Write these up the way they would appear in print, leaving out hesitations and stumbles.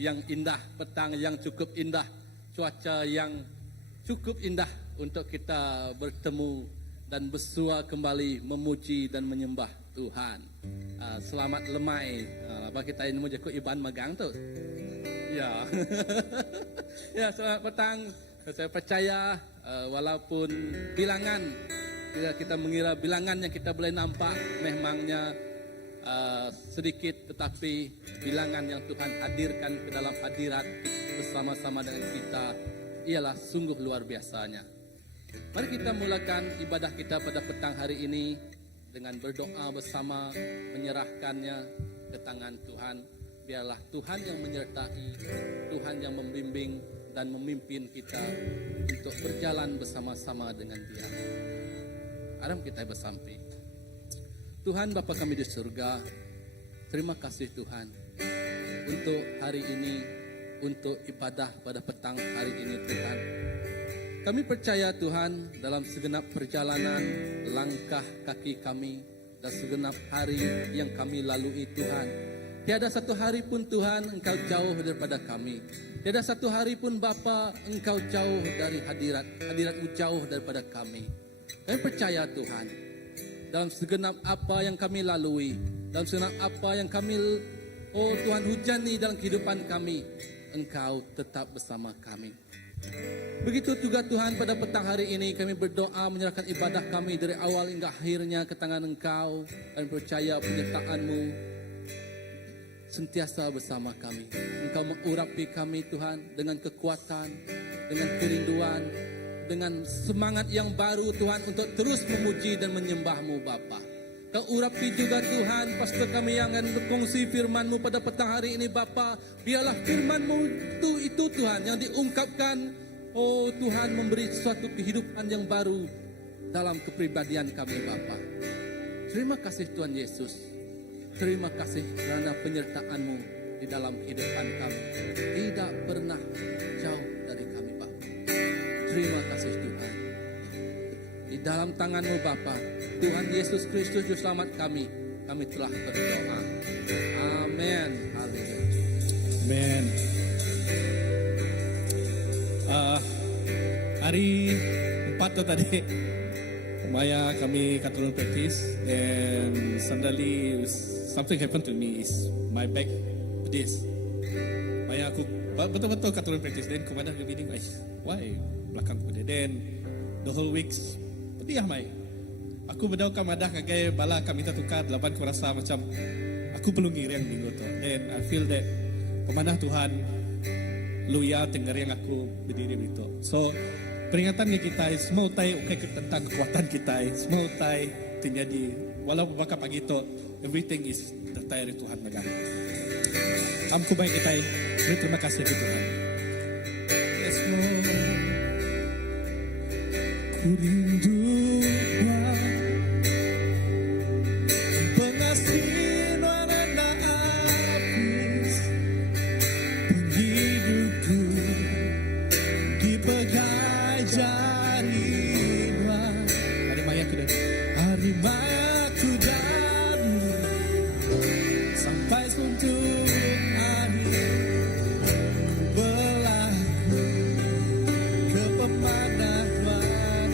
yang indah, petang yang cukup indah, cuaca yang cukup indah untuk kita bertemu dan bersua kembali memuji dan menyembah Tuhan. Selamat lemai. Apa kita ini mau jago iban magang tu? Ya. Ya, selamat petang. Saya percaya walaupun bilangan kita mengira bilangan yang kita boleh nampak memangnya sedikit, tetapi bilangan yang Tuhan hadirkan ke dalam hadirat bersama-sama dengan kita ialah sungguh luar biasanya. Mari kita mulakan ibadah kita pada petang hari ini dengan berdoa bersama, menyerahkannya ke tangan Tuhan. Biarlah Tuhan yang menyertai, Tuhan yang membimbing dan memimpin kita untuk berjalan bersama-sama dengan Dia. Mari kita bersampi. Tuhan Bapa kami di surga, terima kasih Tuhan untuk hari ini, untuk ibadah pada petang hari ini Tuhan. Kami percaya Tuhan dalam segenap perjalanan langkah kaki kami dan segenap hari yang kami lalui Tuhan. Tiada satu hari pun Tuhan Engkau jauh daripada kami. Tiada satu hari pun Bapa Engkau jauh dari hadirat-Mu jauh daripada kami. Kami percaya Tuhan dalam segenap apa yang kami lalui, dalam segenap apa yang kami, Tuhan hujani dalam kehidupan kami, Engkau tetap bersama kami. Begitu juga Tuhan pada petang hari ini kami berdoa menyerahkan ibadah kami dari awal hingga akhirnya ke tangan Engkau dan percaya penyertaan-Mu sentiasa bersama kami. Engkau mengurapi kami Tuhan dengan kekuatan, dengan kerinduan, dengan semangat yang baru Tuhan untuk terus memuji dan menyembah-Mu Bapa. Kau urapi juga Tuhan pastor kami yang akan berkongsi firman-Mu pada petang hari ini Bapa. Biarlah firman-Mu itu Tuhan yang diungkapkan, Tuhan memberi suatu kehidupan yang baru dalam kepribadian kami Bapa. Terima kasih Tuhan Yesus. Terima kasih karena penyertaan-Mu di dalam kehidupan kami. Tidak pernah jauh dari kami Bapa. Terima kasih Tuhan. Di dalam tangan-Mu Bapa, Tuhan Yesus Kristus Juru Selamat kami telah berdoa. Amin. Haleluya. Amin. Hari 4 tu tadi, Maya kami katurun practice, and suddenly something happened to me. Is my back this. Maya aku betul-betul katurun practice, then kumanda ke meeting, why? Belakang ku then the whole weeks putih Mai. Aku berdau kamadah kagai bala kami tukar 8 ku rasa macam aku belum ngirang minggu tu. Then I feel that pemanah Tuhan luya tenggar yang aku berdiri itu. So peringatannya kita semua utai tentang kekuatan kita, semua utai terjadi walaupun bakal pagi itu everything is tertayar dari Tuhan negara. Amku baik kita beri terima kasih ke Tuhan. Yes Lord. Ku rindu pengasih warna habis penghidupku dipegang jarinya. Harimaya dan sampai untuk akhir berlaku ke pemanah Tuhan.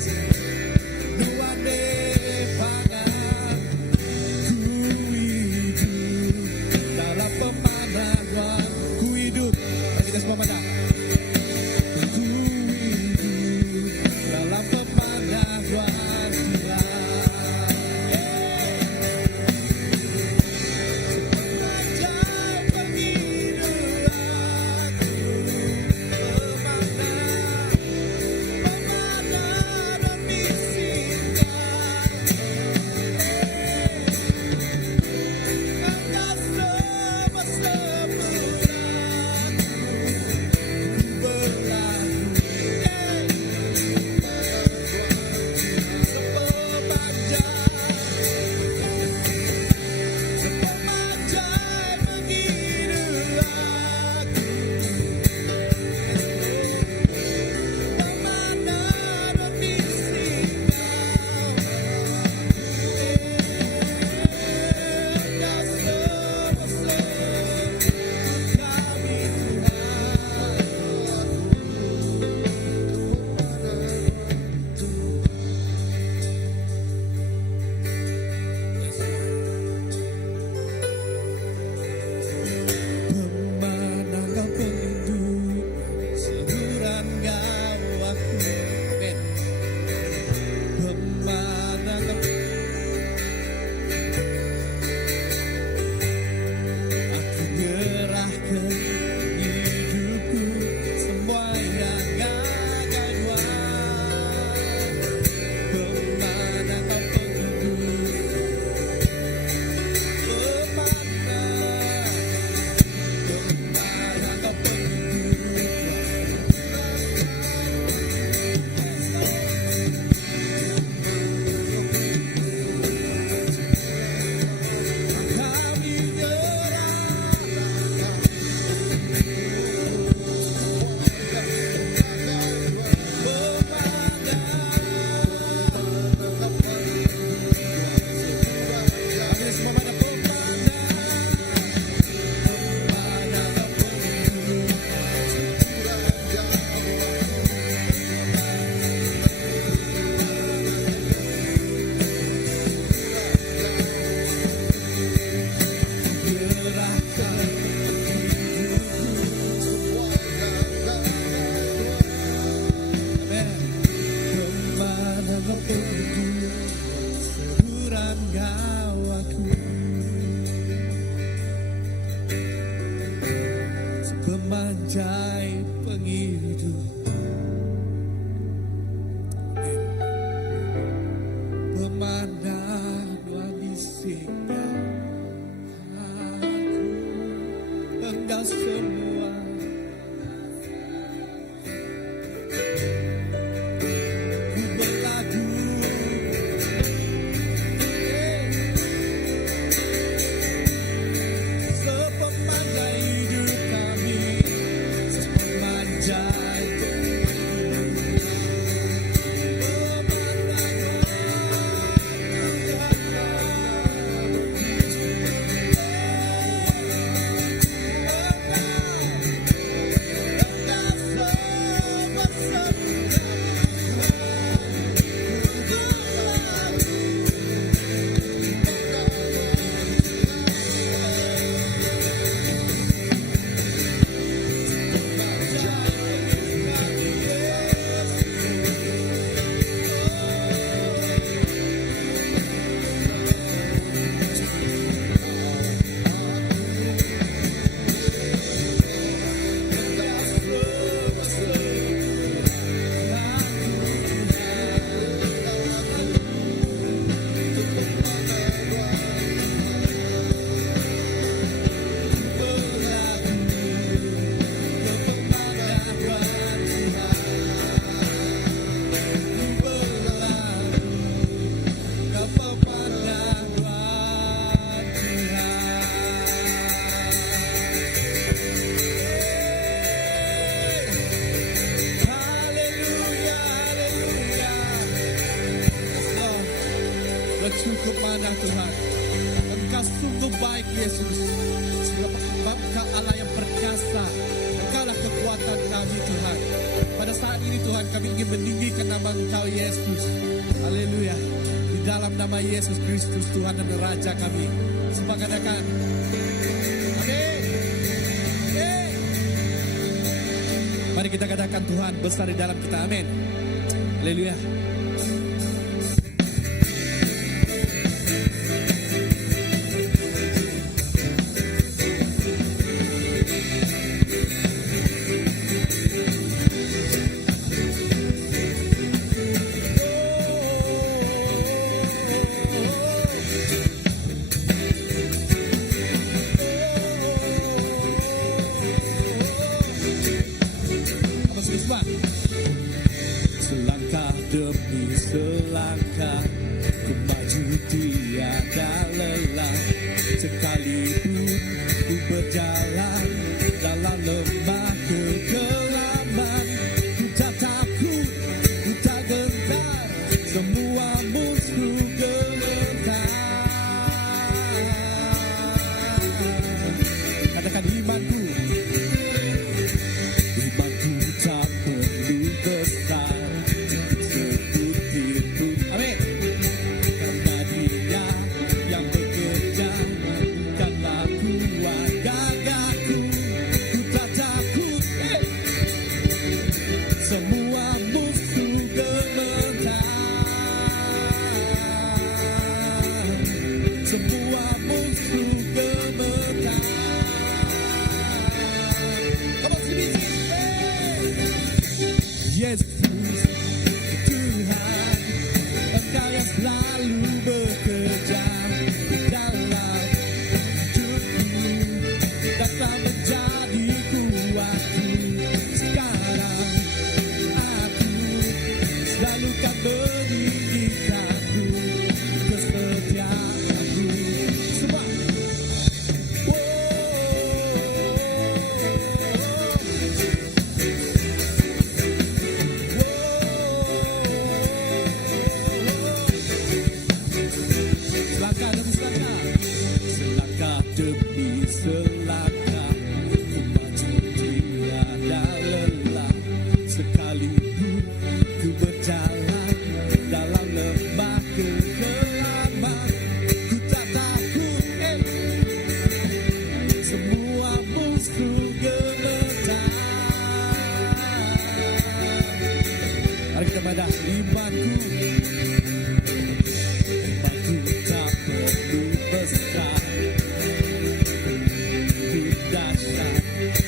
Nuane pangan ku hidup dalam pemandangan, ku hidup. Mari kita semua mana? Ku hidup dalam pemandangan Tuhan. Pemanjai penghidup, pemandangan di singgah aku, engkau semua. Ku berlagu sepemandai hidup kami, sepemanjai cukup mana Tuhan. Engkau sungguh baik Yesus. Sebab Engkau Allah yang perkasa. Engkaulah kekuatan. kekuatan kami Tuhan. Pada saat ini Tuhan kami ingin meninggikan nama Engkau Yesus. Haleluya. Di dalam nama Yesus Kristus Tuhan dan Raja kami. Semua katakan amin. Amin. Mari kita katakan Tuhan besar di dalam kita. Amin. Haleluya. Selangkah demi selangkah ku maju tiada lelah, sekalipun ku berjalan dalam lembah kegelapan, ku tak takut, ku tak gentar, semua musuh gemetar. Katakan imanku tak perlu besar sebutir pun. Amin. Karena Dia yang bekerja, bukanlah kuat gagahku. Ku tak takut, semua musuh gemetar. Semua musuh gemetar. Come on, sini. Yesus Tuhan, Engkau yang selalu bekerja dalam hidupku, datang menjadi kuatku. Sekarang aku selalu kan meninggikanku, kesetiaanku. Semua selangkah demi selangkah ku maju tiada lelah, sekalipun ku berjalan dalam lembah kegelapan, ku tak takut, semua musuh gemetar. Mari kita pada imanku tak perlu besar, ku dahsyat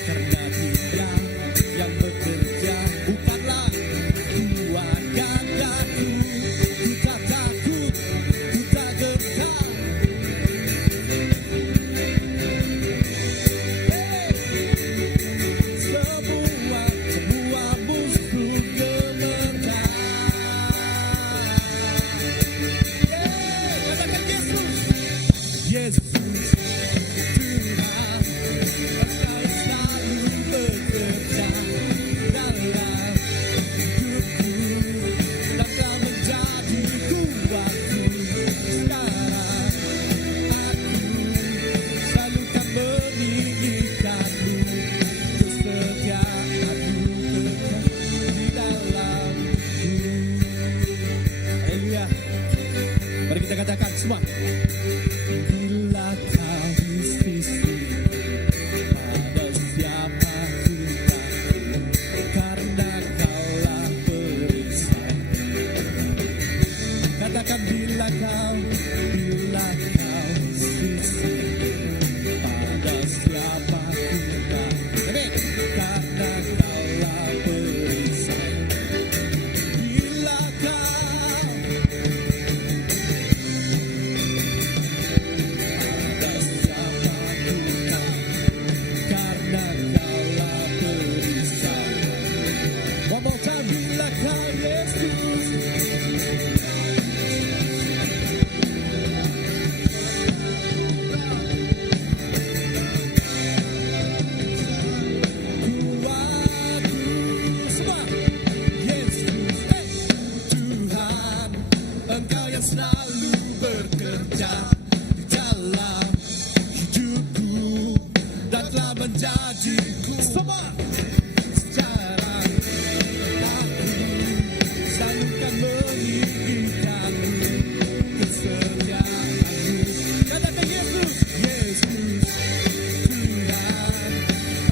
karena Dia yang bekerja, bukanlah kuat gagahku. Ku tak takut, ku tak gentar, semua musuh gemetar. Yesus Tuhan, Engkau yang selalu bekerja dalam hidupku, datang menjadi kuatku. Sekarang aku selalu kan meninggikanmu, kesetiaanmu kekal di dalamku. Haleluya. Mari kita katakan semua. Bila kau di sisi, pada siapa ku takut, karena Kaulah perisai. Katakan bila kau di sisi, pada siapa ku takut, karena Kaulah perisai. Bila kau selalu bekerja di dalam hidupku dan telah menjadiku meninggikanmu, kesetiaanmu. Katakan Yesus, Yesus Tuhan,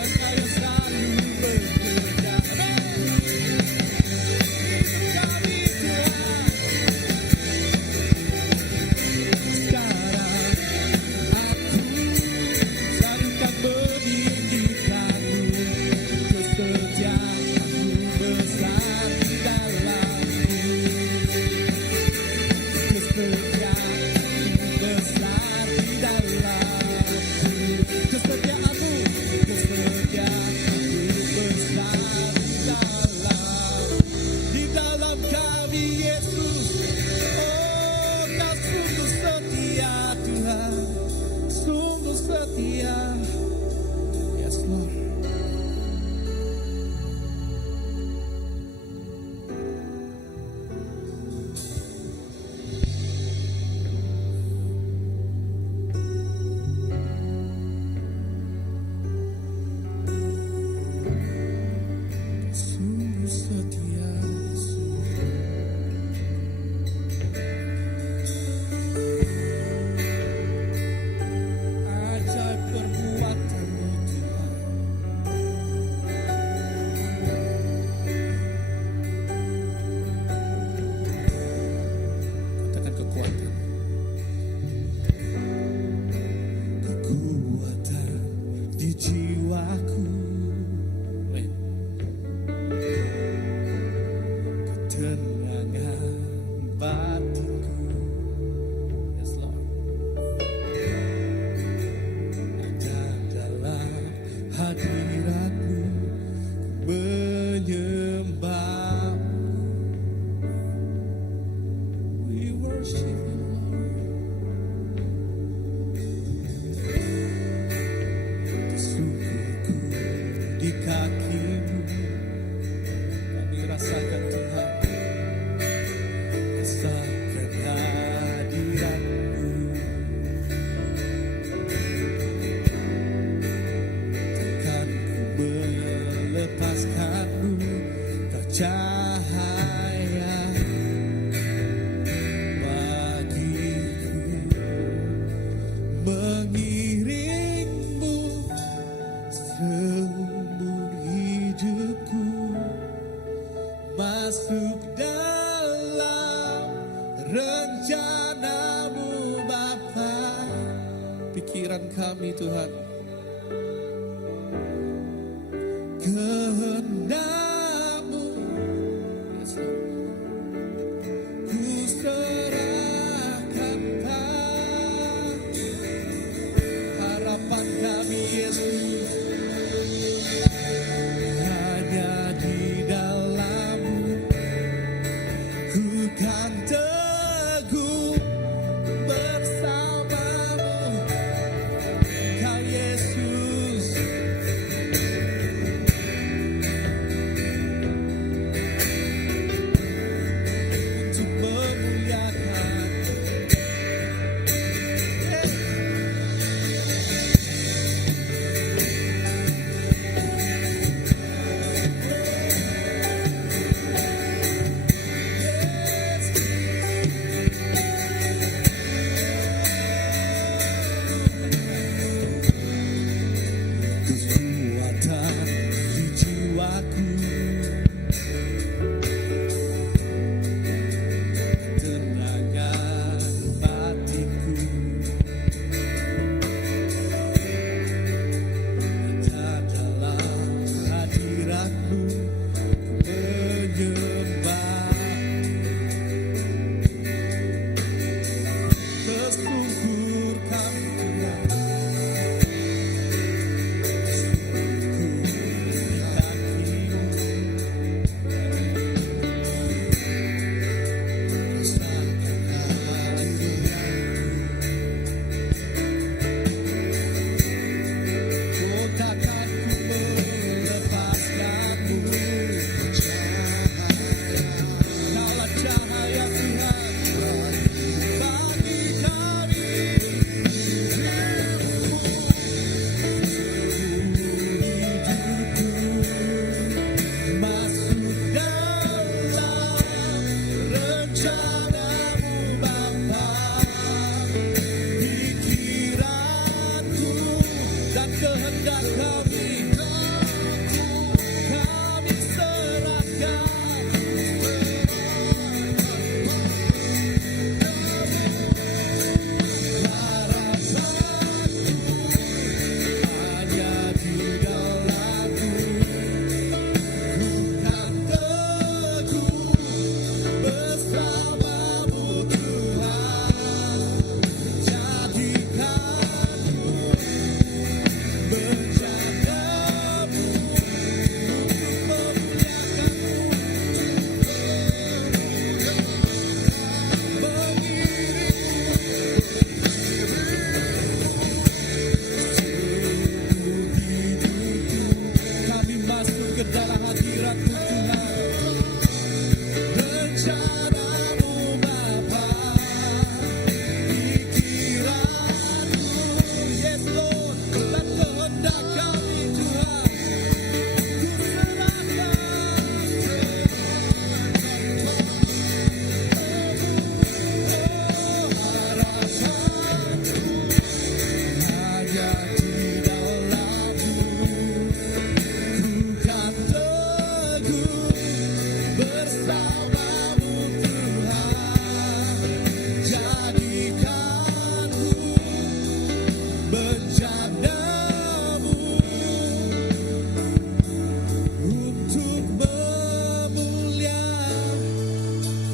Engkau yang selalu bekerja. Hidup kami Tuhan. Sekarang aku selalukan meninggikanmu, kesetiaanmu besar di dalamku, kesetiaanmu besar di dalamku, kesetiaanmu besar di dalam kami Yesus. Oh, Kau sungguh setia Tuhan, sungguh setia. Yes Lord. Sungguh setia Yesus. Ajaib perbuatan-Mu Tuhan. Katakan kekuatan. Kekuatan di jiwaku. Amen. Ketenangan batinku. Yes Lord. Ada dalam hadirat-Mu, menyembah. We worship You Lord. Tersungkurku di kaki-Mu, kami rasakan Tuhan, rasakan hadirat-Mu. Takkan ku melepaskan-Mu, Kau cahaya bagiku, mengiring-Mu seumur hidupku, masuk dalam rencana-Mu Bapa. Pikiran kami Tuhan, kehendak-Mu, yes, Lord. Ku serahkan harapan kami Yesus, hanya di dalam-Mu ku kan teguh bersama-Mu. Kau Yesus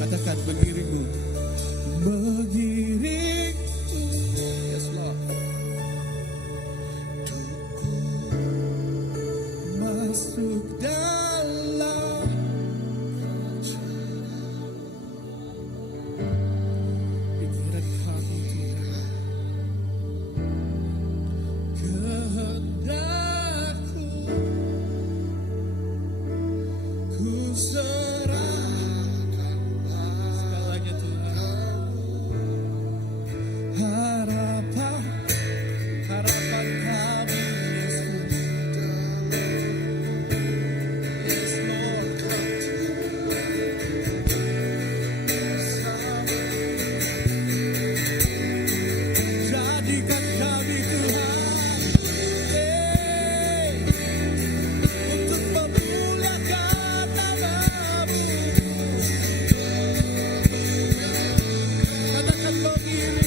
Katakan mengiringmu. Mengiringku. Yes, Lord. Masuk dalam pikiran kami Tuhan. Kehendakku ku serahkan segalanya Tuhan. Harapan kami Yesus. Yes, Lord. Jadikan kami Tuhan, untuk memuliakan nama-Mu. Katakan mengiringmu.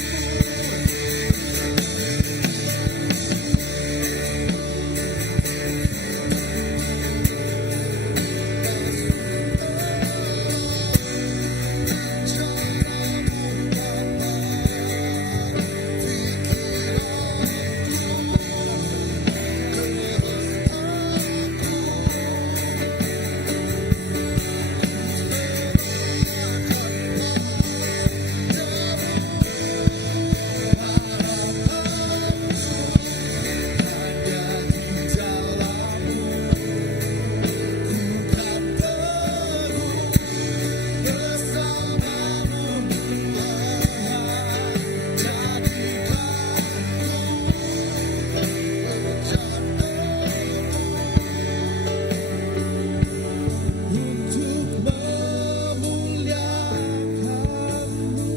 Untuk memuliakan-Mu.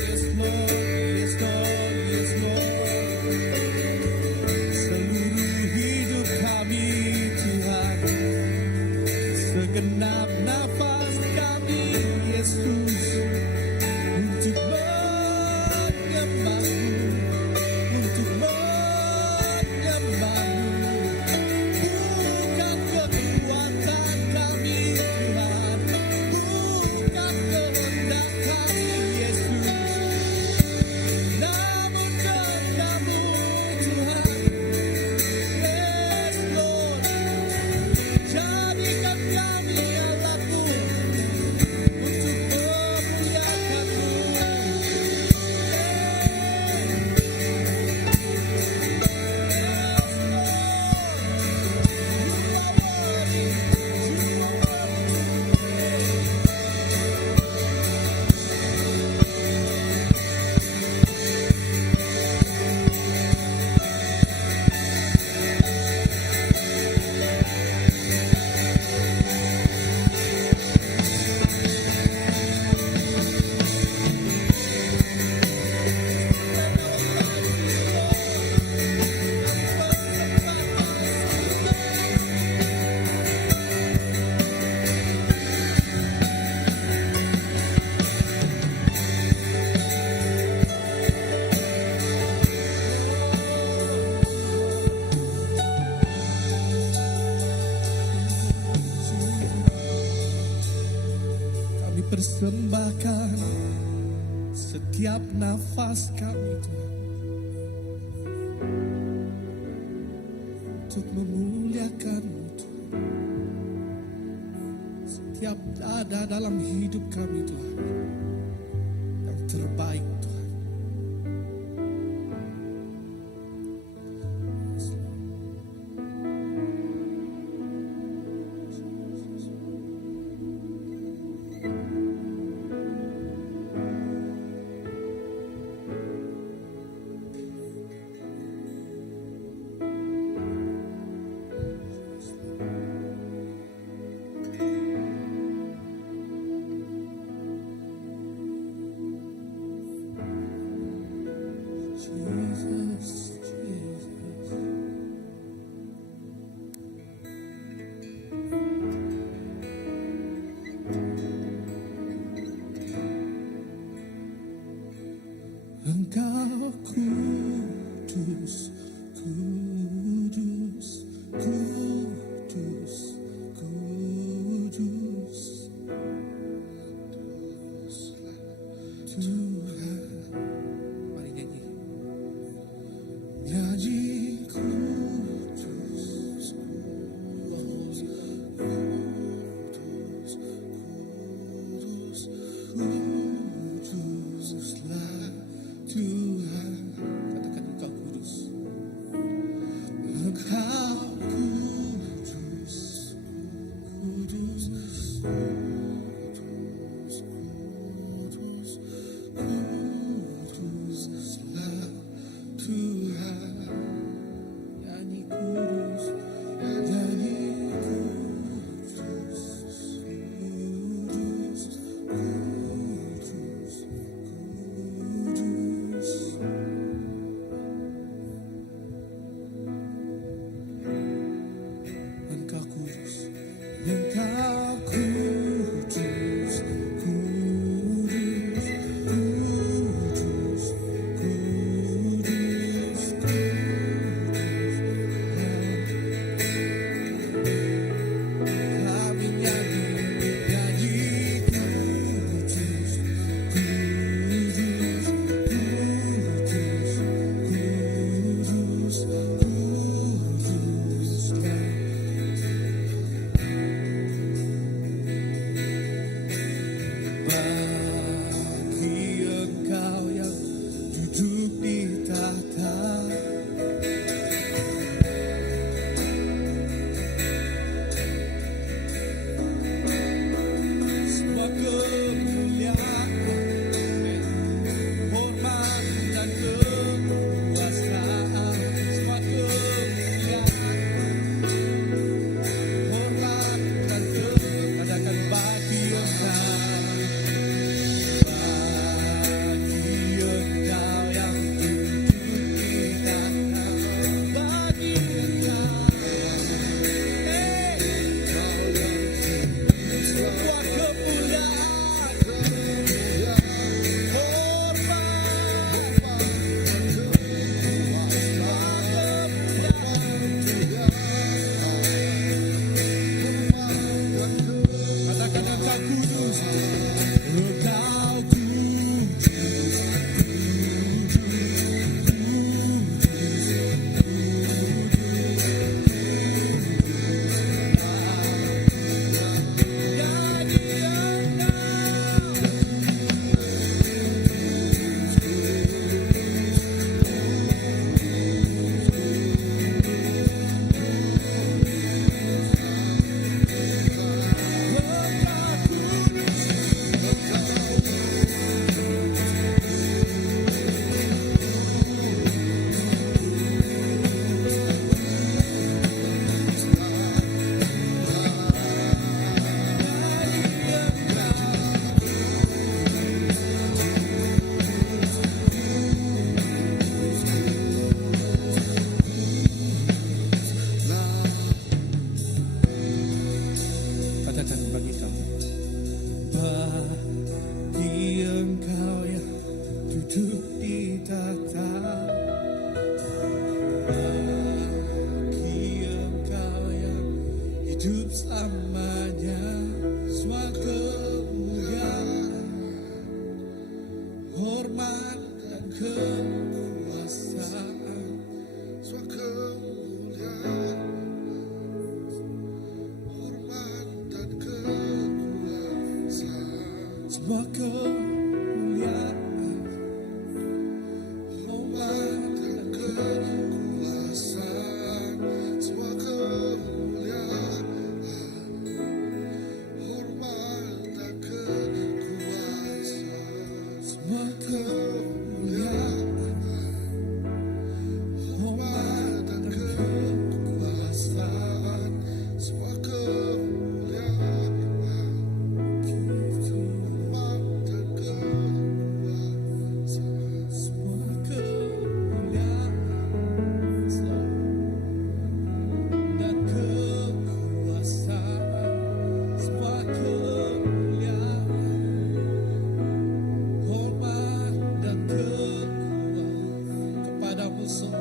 Yes, Lord, yes, Lord, yes, Lord. Seluruh hidup kami Tuhan, segenap nafas kami Yesus, untuk menyembah-Mu, untuk menyembah-Mu. Bukan kekuatan kami Tuhan, bukan kehendak kami Yesus, namun kehendak-Mu Tuhan. Yes, Lord. Jadikan kami Allahku, untuk memuliakan-Mu. Kami persembahkan setiap nafas kami Tuhan, untuk memuliakan-Mu Tuhan. Setiap dada dalam hidup kami Tuhan, yang terbaik Tuhan. selamanya semua kemuliaan, hormat dan kekuasaan, semua kemuliaan, hormat dan kekuasaan, semua kemuliaan, hormat dan kekuasaan, semua kemuliaan, hormat dan kekuasaan, semua kemuliaan, hormat dan kekuasaan, semua kemuliaan, hormat dan kekuasaan, semua kemuliaan dan kekuasaan, semua kemuliaan, hormat dan kekuasaan kepadamu semua.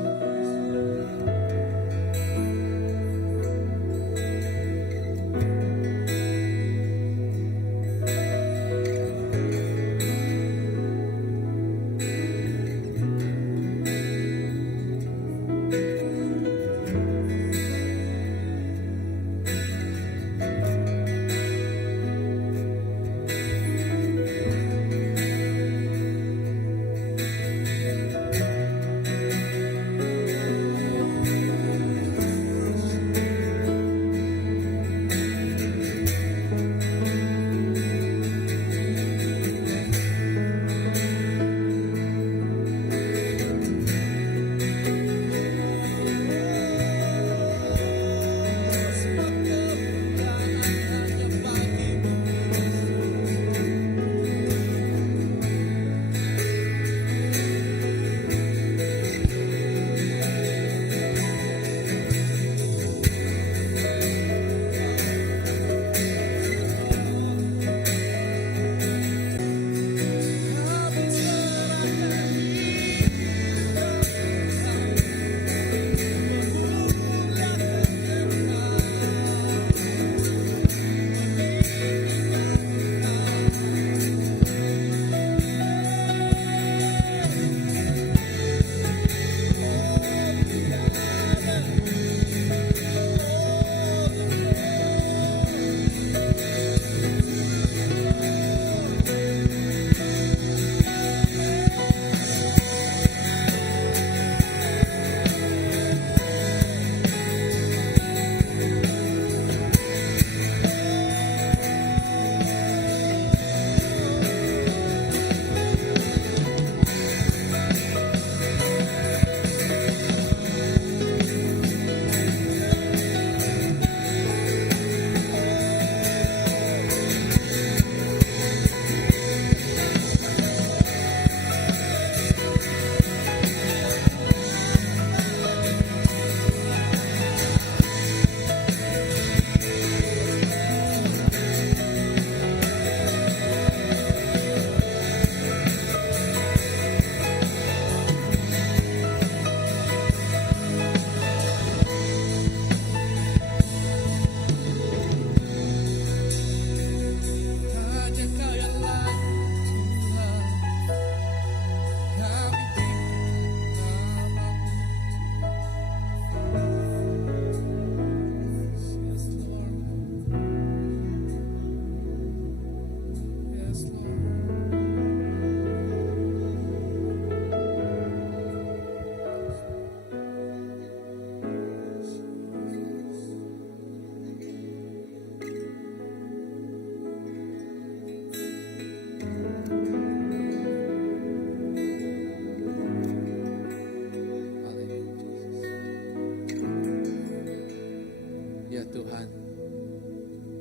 Ya Tuhan,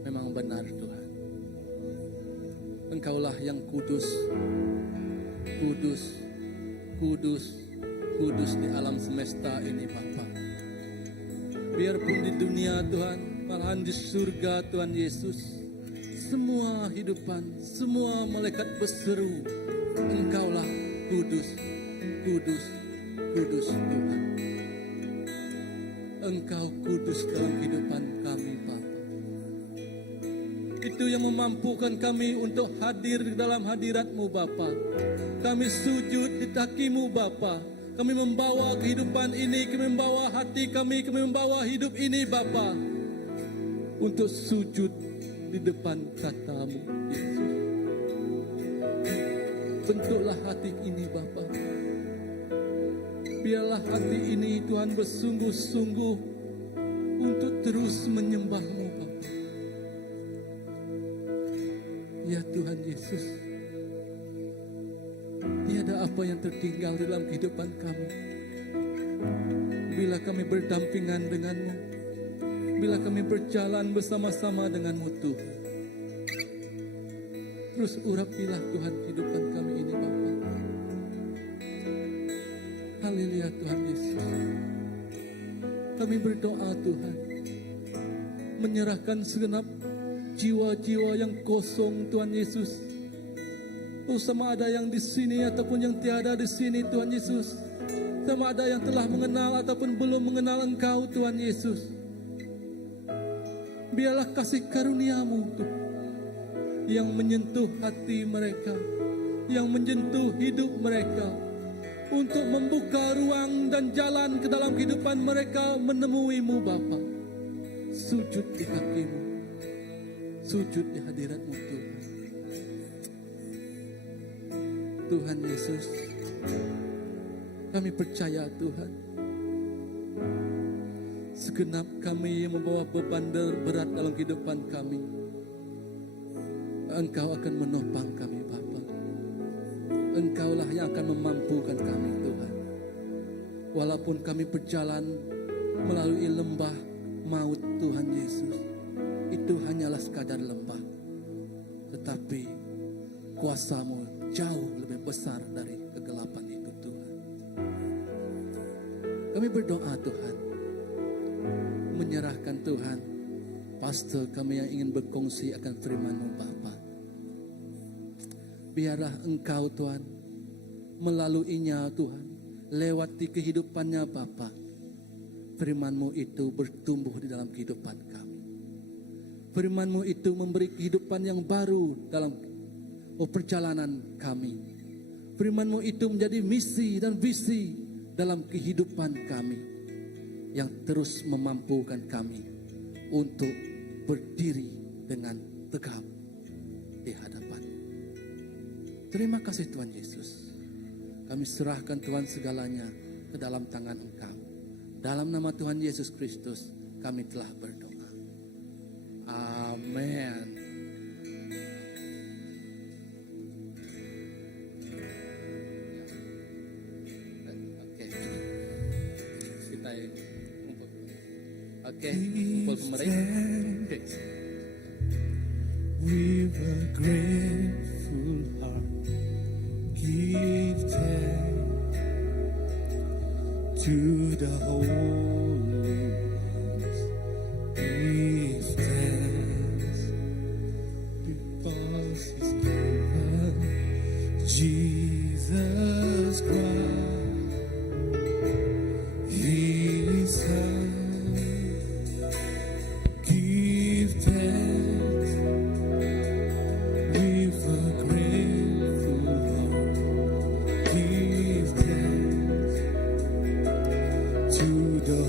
memang benar Tuhan. Engkaulah yang kudus, kudus, kudus, kudus di alam semesta ini Bapa. Biarpun di dunia Tuhan, malahan di surga Tuhan Yesus, semua hidupan, semua malaikat berseru, Engkaulah kudus, kudus, kudus Tuhan. Engkau kudus dalam kehidupan kami Bapa. itu yang memampukan kami untuk hadir di dalam hadirat-Mu Bapa. Kami sujud di kaki-Mu Bapa. Kami membawa kehidupan ini, kami membawa hati kami membawa hidup ini Bapa, untuk sujud di depan kata-Mu Yesus. Bentuklah hati ini Bapa. Biarlah hati ini Tuhan bersungguh-sungguh untuk terus menyembah-Mu Bapa. Ya Tuhan Yesus, tiada apa yang tertinggal dalam kehidupan kami. Bila kami berdampingan dengan-Mu, bila kami berjalan bersama-sama dengan-Mu Tuhan. Terus urapilah Tuhan kehidupan kami ini Bapa. Haleluya Tuhan Yesus. Kami berdoa Tuhan, menyerahkan segenap jiwa-jiwa yang kosong Tuhan Yesus. Sama ada yang di sini ataupun yang tiada di sini Tuhan Yesus. Sama ada yang telah mengenal ataupun belum mengenal Engkau Tuhan Yesus. Biarlah kasih karunia-Mu Tuhan, yang menyentuh hati mereka, yang menyentuh hidup mereka, untuk membuka ruang dan jalan ke dalam kehidupan mereka menemui-Mu Bapa. Sujud di kaki-Mu, sujud di hadirat-Mu Tuhan. Tuhan Yesus, kami percaya Tuhan, segenap kami yang membawa beban berat dalam kehidupan kami, Engkau akan menopang kami Bapa. Engkaulah yang akan memampukan kami Tuhan. Walaupun kami berjalan melalui lembah maut Tuhan Yesus, itu hanyalah sekadar lembah, tetapi kuasa-Mu jauh lebih besar dari kegelapan itu Tuhan. Kami berdoa Tuhan, menyerahkan Tuhan pastor kami yang ingin berkongsi akan firman-Mu Bapa. Biarlah Engkau Tuhan melaluinya Tuhan, lewati kehidupannya Bapa. Firman-Mu itu bertumbuh di dalam kehidupan kami. Firman-Mu itu memberi kehidupan yang baru dalam perjalanan kami. Firman-Mu itu menjadi misi dan visi dalam kehidupan kami, yang terus memampukan kami untuk berdiri dengan tegap di hadapan. Terima kasih Tuhan Yesus. Kami serahkan Tuhan segalanya ke dalam tangan Engkau. Dalam nama Tuhan Yesus Kristus kami telah berdoa. Amin. Oke, kumpul kemarin. With a grateful heart, give thanks to the Holy Ones. Give thanks because He's given Jesus Christ, His Son. Give thanks with a grateful heart. Give thanks to the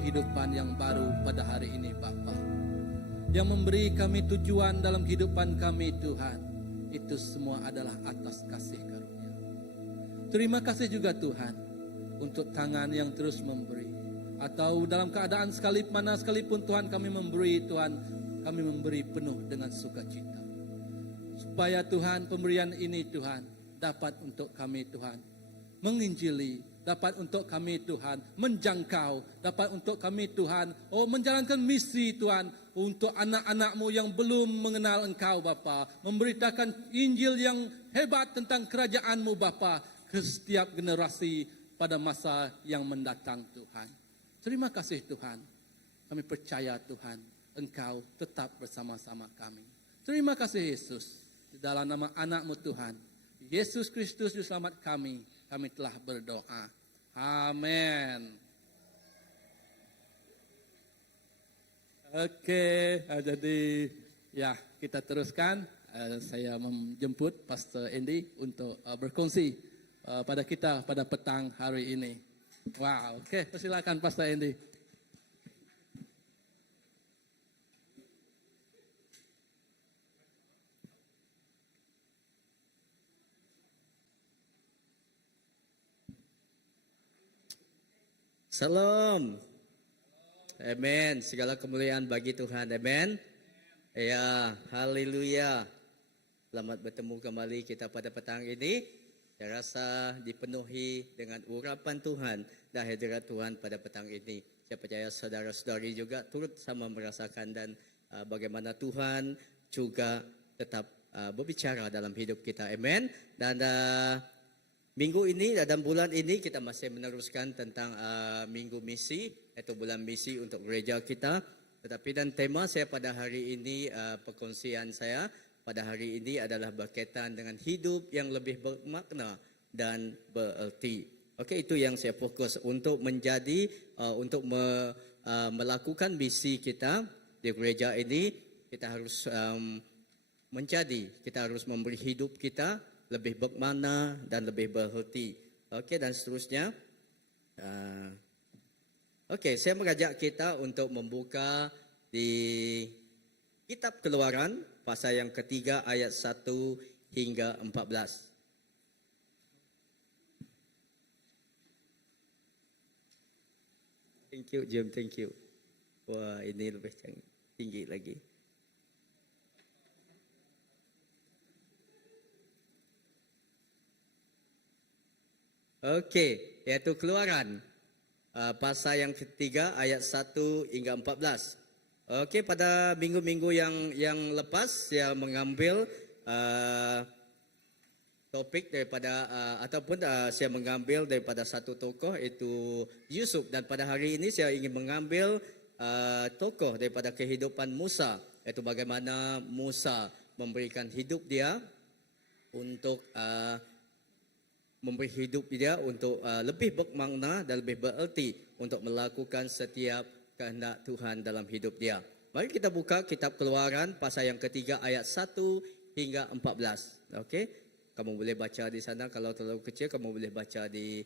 kehidupan yang baru pada hari ini Bapa. Yang memberi kami tujuan dalam kehidupan kami Tuhan, itu semua adalah atas kasih karunia. Terima kasih juga Tuhan untuk tangan yang terus memberi. Atau dalam keadaan sekalipun Tuhan kami memberi, Tuhan kami memberi penuh dengan sukacita. Supaya Tuhan pemberian ini Tuhan dapat untuk kami Tuhan menginjili, dapat untuk kami Tuhan menjangkau, dapat untuk kami Tuhan menjalankan misi Tuhan untuk anak-anak-Mu yang belum mengenal Engkau Bapa, memberitakan Injil yang hebat tentang kerajaan-Mu Bapa ke setiap generasi pada masa yang mendatang Tuhan. Terima kasih Tuhan, kami percaya Tuhan Engkau tetap bersama-sama kami. Terima kasih Yesus, di dalam nama anak-Mu Tuhan, Yesus Kristus Juru Selamat kami telah berdoa. Amin. Oke, jadi ya kita teruskan. Saya menjemput Pastor Andy untuk berkongsi pada kita pada petang hari ini. Wow, oke, persilakan Pastor Andy. Salam. Amen. Segala kemuliaan bagi Tuhan. Amen. Ya, haleluya. Selamat bertemu kembali kita pada petang ini. Saya rasa dipenuhi dengan urapan Tuhan dan hadirat Tuhan pada petang ini. Saya percaya saudara-saudari juga turut sama merasakan dan bagaimana Tuhan juga tetap berbicara dalam hidup kita. Amen. Dan minggu ini dan bulan ini kita masih meneruskan tentang minggu misi, yaitu bulan misi untuk gereja kita. Tetapi dan tema saya pada hari ini, perkongsian saya pada hari ini adalah berkaitan dengan hidup yang lebih bermakna dan bererti. Okey, itu yang saya fokus untuk menjadi, untuk melakukan misi kita di gereja ini. Kita harus kita harus memberi hidup kita lebih bermakna dan lebih bererti. Okey, dan seterusnya. Okey, saya mengajak kita untuk membuka di Kitab Keluaran pasal yang ketiga ayat 1 hingga 14. Thank you, Jim. Thank you. Wah, ini lebih tinggi lagi. Okey, iaitu Keluaran pasal yang ketiga ayat 1 hingga 14. Okey, pada minggu-minggu yang lepas saya mengambil topik daripada ataupun saya mengambil daripada satu tokoh, iaitu Yusuf, dan pada hari ini saya ingin mengambil tokoh daripada kehidupan Musa, iaitu bagaimana Musa memberikan hidup dia untuk memberi hidup dia untuk lebih bermakna dan lebih bererti untuk melakukan setiap kehendak Tuhan dalam hidup dia. Mari kita buka Kitab Keluaran pasal yang ketiga ayat 1 hingga 14. Okey, kamu boleh baca di sana. Kalau terlalu kecil, kamu boleh baca di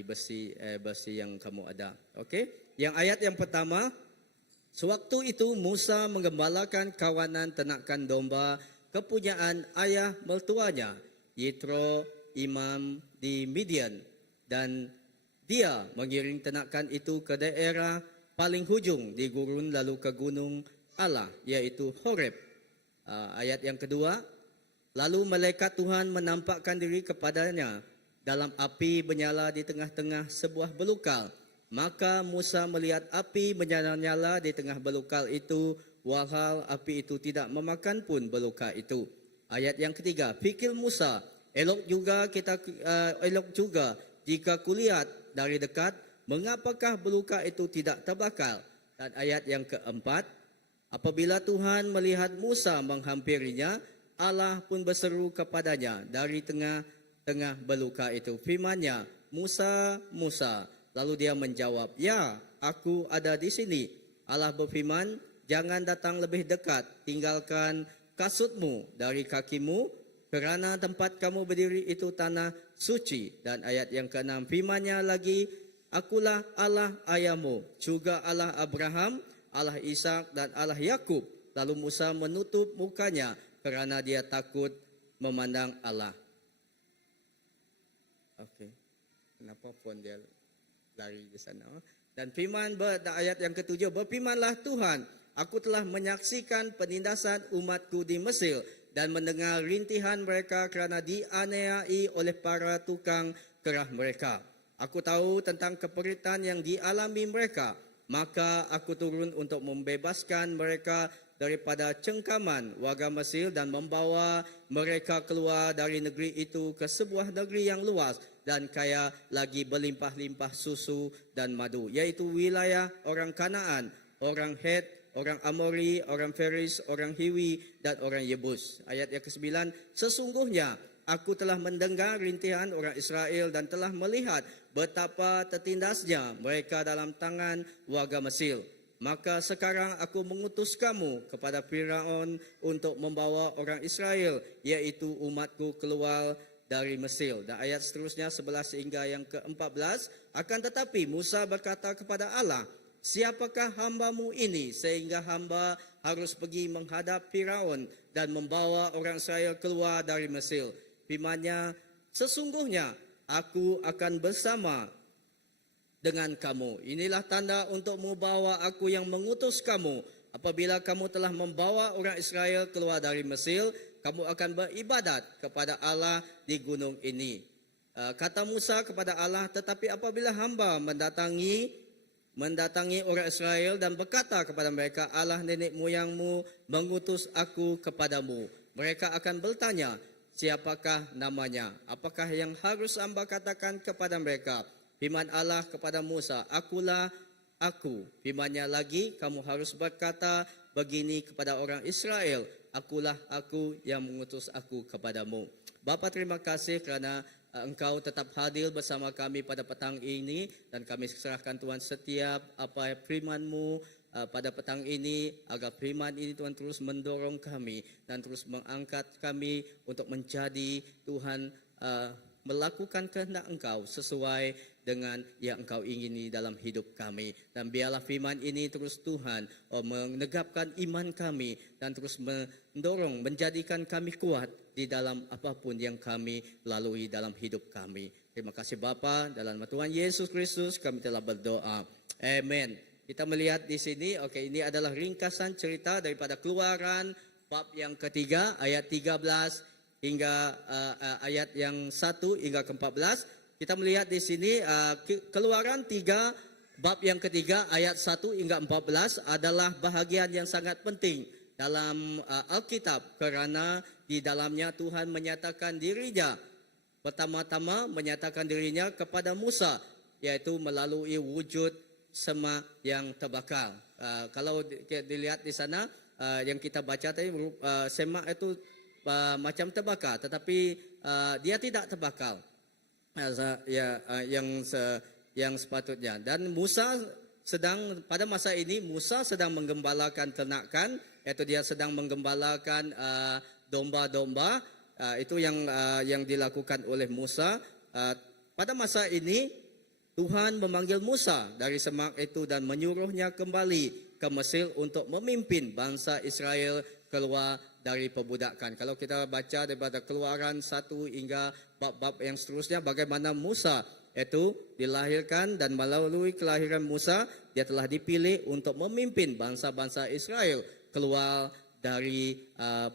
versi yang kamu ada. Okey, yang ayat yang pertama. Sewaktu itu Musa menggembalakan kawanan ternakan domba kepunyaan ayah mertuanya, Yitro, imam di Midian, dan dia mengiring ternakan itu ke daerah paling hujung di gurun lalu ke gunung Allah, iaitu Horeb. Ayat yang kedua, lalu malaikat Tuhan menampakkan diri kepadanya dalam api menyala di tengah-tengah sebuah belukal. Maka Musa melihat api menyala-nyala di tengah belukal itu, walhal api itu tidak memakan pun belukal itu. Ayat yang ketiga, fikir Musa, elok juga jika kulihat dari dekat, mengapakah belukar itu tidak terbakar? Dan ayat yang keempat, apabila Tuhan melihat Musa menghampirinya, Allah pun berseru kepadanya dari tengah-tengah belukar itu. Firman-Nya, Musa, Musa. Lalu dia menjawab, ya, aku ada di sini. Allah berfirman, jangan datang lebih dekat, tinggalkan kasutmu dari kakimu, kerana tempat kamu berdiri itu tanah suci. Dan ayat yang keenam, firman-Nya lagi, Akulah Allah ayahmu, juga Allah Abraham, Allah Ishak dan Allah Yakub. Lalu Musa menutup mukanya kerana dia takut memandang Allah. Okey. Kenapa pun dia lari di sana? Dan firman ayat yang ketujuh, berfirmanlah Tuhan, aku telah menyaksikan penindasan umatku di Mesir dan mendengar rintihan mereka kerana dianiayai oleh para tukang kerah mereka. Aku tahu tentang keperitan yang dialami mereka, maka aku turun untuk membebaskan mereka daripada cengkaman warga Mesir dan membawa mereka keluar dari negeri itu ke sebuah negeri yang luas dan kaya lagi berlimpah-limpah susu dan madu, iaitu wilayah orang Kanaan, orang Het, orang Amori, orang Feris, orang Hiwi dan orang Yebus. Ayat yang ke-9, sesungguhnya aku telah mendengar rintihan orang Israel dan telah melihat betapa tertindasnya mereka dalam tangan warga Mesir. Maka sekarang aku mengutus kamu kepada Firaun untuk membawa orang Israel, iaitu umatku, keluar dari Mesir. Dan ayat seterusnya 11 hingga yang ke-14, akan tetapi Musa berkata kepada Allah, siapakah hambamu ini sehingga hamba harus pergi menghadap Firaun dan membawa orang Israel keluar dari Mesir? Firman-Nya, sesungguhnya aku akan bersama dengan kamu. Inilah tanda untuk membawa aku yang mengutus kamu. Apabila kamu telah membawa orang Israel keluar dari Mesir, kamu akan beribadat kepada Allah di gunung ini. Kata Musa kepada Allah, tetapi apabila hamba mendatangi orang Israel dan berkata kepada mereka, Allah nenek moyangmu mengutus aku kepadamu, mereka akan bertanya, siapakah namanya? Apakah yang harus hamba katakan kepada mereka? Firman Allah kepada Musa, akulah aku. Firman-Nya lagi, kamu harus berkata begini kepada orang Israel, akulah aku yang mengutus aku kepadamu. Bapa, terima kasih kerana Engkau tetap hadir bersama kami pada petang ini, dan kami serahkan Tuhan setiap apa firman-Mu pada petang ini, agar firman ini Tuhan terus mendorong kami dan terus mengangkat kami untuk menjadi Tuhan melakukan kehendak Engkau sesuai dengan yang Engkau ingini dalam hidup kami. Dan biarlah firman ini terus Tuhan menegapkan iman kami dan terus mendorong, menjadikan kami kuat di dalam apapun yang kami lalui dalam hidup kami. Terima kasih Bapa, dalam nama Tuhan Yesus Kristus kami telah berdoa. Amen. Kita melihat di sini, ini adalah ringkasan cerita daripada Keluaran bab yang ketiga, ayat 13 hingga ayat yang 1 hingga ke-14. Kita melihat di sini Keluaran 3 bab yang ketiga ayat 1 hingga 14 adalah bahagian yang sangat penting dalam Alkitab, kerana di dalamnya Tuhan menyatakan dirinya, pertama-tama menyatakan dirinya kepada Musa, yaitu melalui wujud semak yang terbakar. Kalau dilihat di sana yang kita baca tadi, semak itu macam terbakar, tetapi dia tidak terbakar yang sepatutnya. Dan Musa sedang, pada masa ini Musa sedang menggembalakan ternakan, iaitu dia sedang menggembalakan domba-domba. Itu yang dilakukan oleh Musa. Pada masa ini Tuhan memanggil Musa dari semak itu dan menyuruhnya kembali ke Mesir untuk memimpin bangsa Israel keluar dari perbudakan. Kalau kita baca daripada Keluaran 1 hingga bab-bab yang seterusnya, bagaimana Musa itu dilahirkan, dan melalui kelahiran Musa dia telah dipilih untuk memimpin bangsa-bangsa Israel keluar dari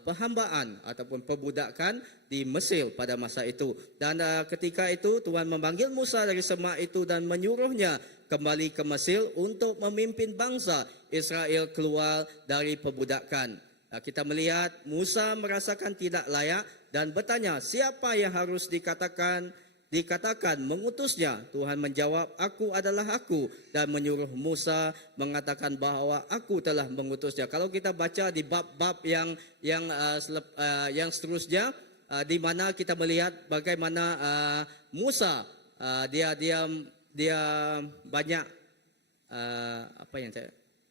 perhambaan ataupun perbudakan di Mesir pada masa itu. Dan ketika itu Tuhan memanggil Musa dari semak itu dan menyuruhnya kembali ke Mesir untuk memimpin bangsa Israel keluar dari perbudakan. Kita melihat Musa merasakan tidak layak dan bertanya, siapa yang harus dikatakan mengutusnya? Tuhan menjawab, aku adalah aku, dan menyuruh Musa mengatakan bahawa aku telah mengutusnya. Kalau kita baca di bab-bab yang seterusnya, di mana kita melihat bagaimana Musa dia banyak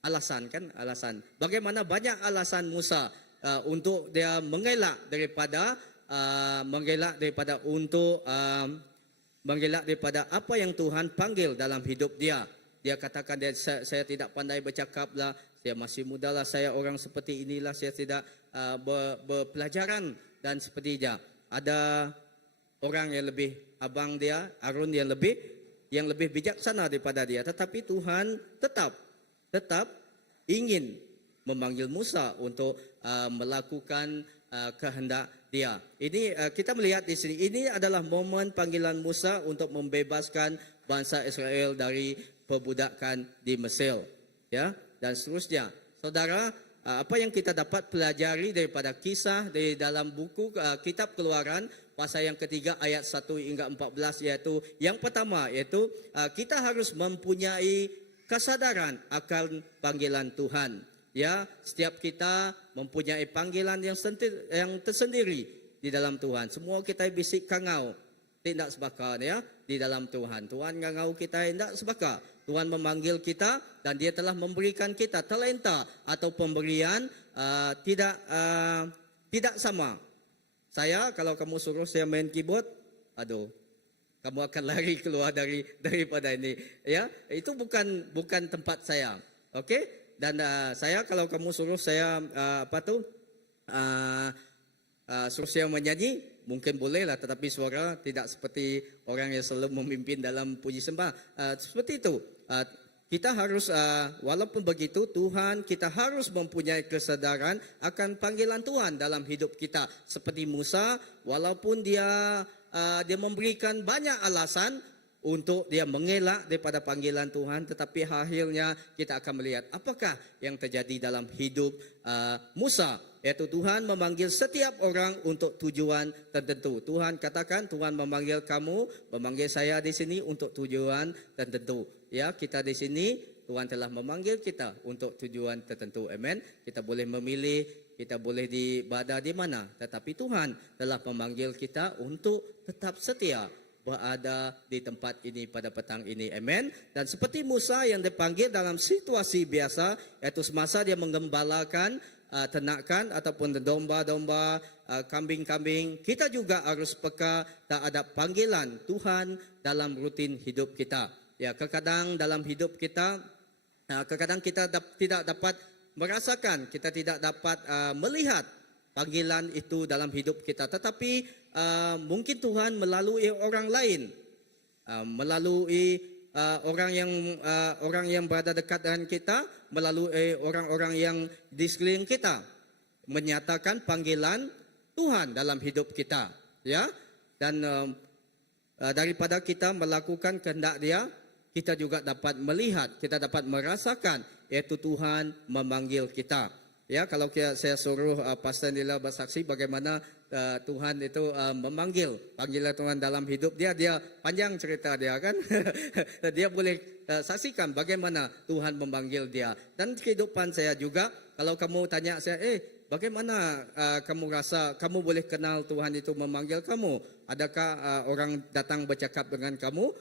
alasan. Bagaimana banyak alasan Musa untuk dia mengelak daripada untuk mengelak daripada apa yang Tuhan panggil dalam hidup dia. Dia katakan saya tidak pandai bercakap lah, saya masih muda lah, saya orang seperti inilah, saya tidak berpelajaran dan seperti dia. Ada orang yang lebih abang dia, Harun yang lebih bijaksana daripada dia, tetapi Tuhan tetap ingin memanggil Musa untuk melakukan kehendak dia. Ini kita melihat di sini, ini adalah momen panggilan Musa untuk membebaskan bangsa Israel dari perbudakan di Mesir, ya, dan seterusnya. Saudara, apa yang kita dapat pelajari daripada kisah di dalam buku kitab Keluaran pasal yang ketiga ayat 1 hingga 14, iaitu yang pertama, iaitu kita harus mempunyai kesadaran akan panggilan Tuhan. Ya, setiap kita mempunyai panggilan yang tersendiri di dalam Tuhan. Semua kita bisik kangau, tidak sebakar, ya, di dalam Tuhan. Tuhan ngangau kita tidak sebakar. Tuhan memanggil kita dan dia telah memberikan kita talenta atau pemberian tidak sama. Saya, kalau kamu suruh saya main keyboard, aduh, kamu akan lari keluar daripada ini, ya. Itu bukan tempat saya. Okey? Dan saya, kalau kamu suruh saya suruh saya menyanyi, mungkin boleh lah, tetapi suara tidak seperti orang yang selalu memimpin dalam puji sembah. Seperti itu. Kita harus, walaupun begitu, kita harus mempunyai kesadaran akan panggilan Tuhan dalam hidup kita. Seperti Musa, walaupun dia memberikan banyak alasan untuk dia mengelak daripada panggilan Tuhan, tetapi akhirnya kita akan melihat apakah yang terjadi dalam hidup Musa, iaitu Tuhan memanggil setiap orang untuk tujuan tertentu. Tuhan katakan, Tuhan memanggil kamu, memanggil saya di sini untuk tujuan tertentu. Ya, kita di sini, Tuhan telah memanggil kita untuk tujuan tertentu. Amen. Kita boleh memilih, kita boleh berada di mana, tetapi Tuhan telah memanggil kita untuk tetap setia berada di tempat ini pada petang ini. Amen. Dan seperti Musa yang dipanggil dalam situasi biasa, iaitu semasa dia menggembalakan ternakan ataupun domba-domba, kambing-kambing, kita juga harus peka tak ada panggilan Tuhan dalam rutin hidup kita. Ya, kadang dalam hidup kita, kadang kita tidak dapat merasakan, kita tidak dapat melihat panggilan itu dalam hidup kita. Tetapi mungkin Tuhan melalui orang lain, melalui orang yang berada dekat dengan kita, melalui orang-orang yang di sekeliling kita, menyatakan panggilan Tuhan dalam hidup kita, ya. Dan daripada kita melakukan kehendak Dia, kita juga dapat melihat, kita dapat merasakan, yaitu Tuhan memanggil kita. Ya, kalau saya suruh Pastor Nila bersaksi bagaimana Tuhan itu memanggil, panggilan Tuhan dalam hidup dia panjang cerita dia, kan. Dia boleh saksikan bagaimana Tuhan memanggil dia. Dan kehidupan saya juga, kalau kamu tanya saya, bagaimana kamu rasa kamu boleh kenal Tuhan itu memanggil kamu? Adakah orang datang bercakap dengan kamu,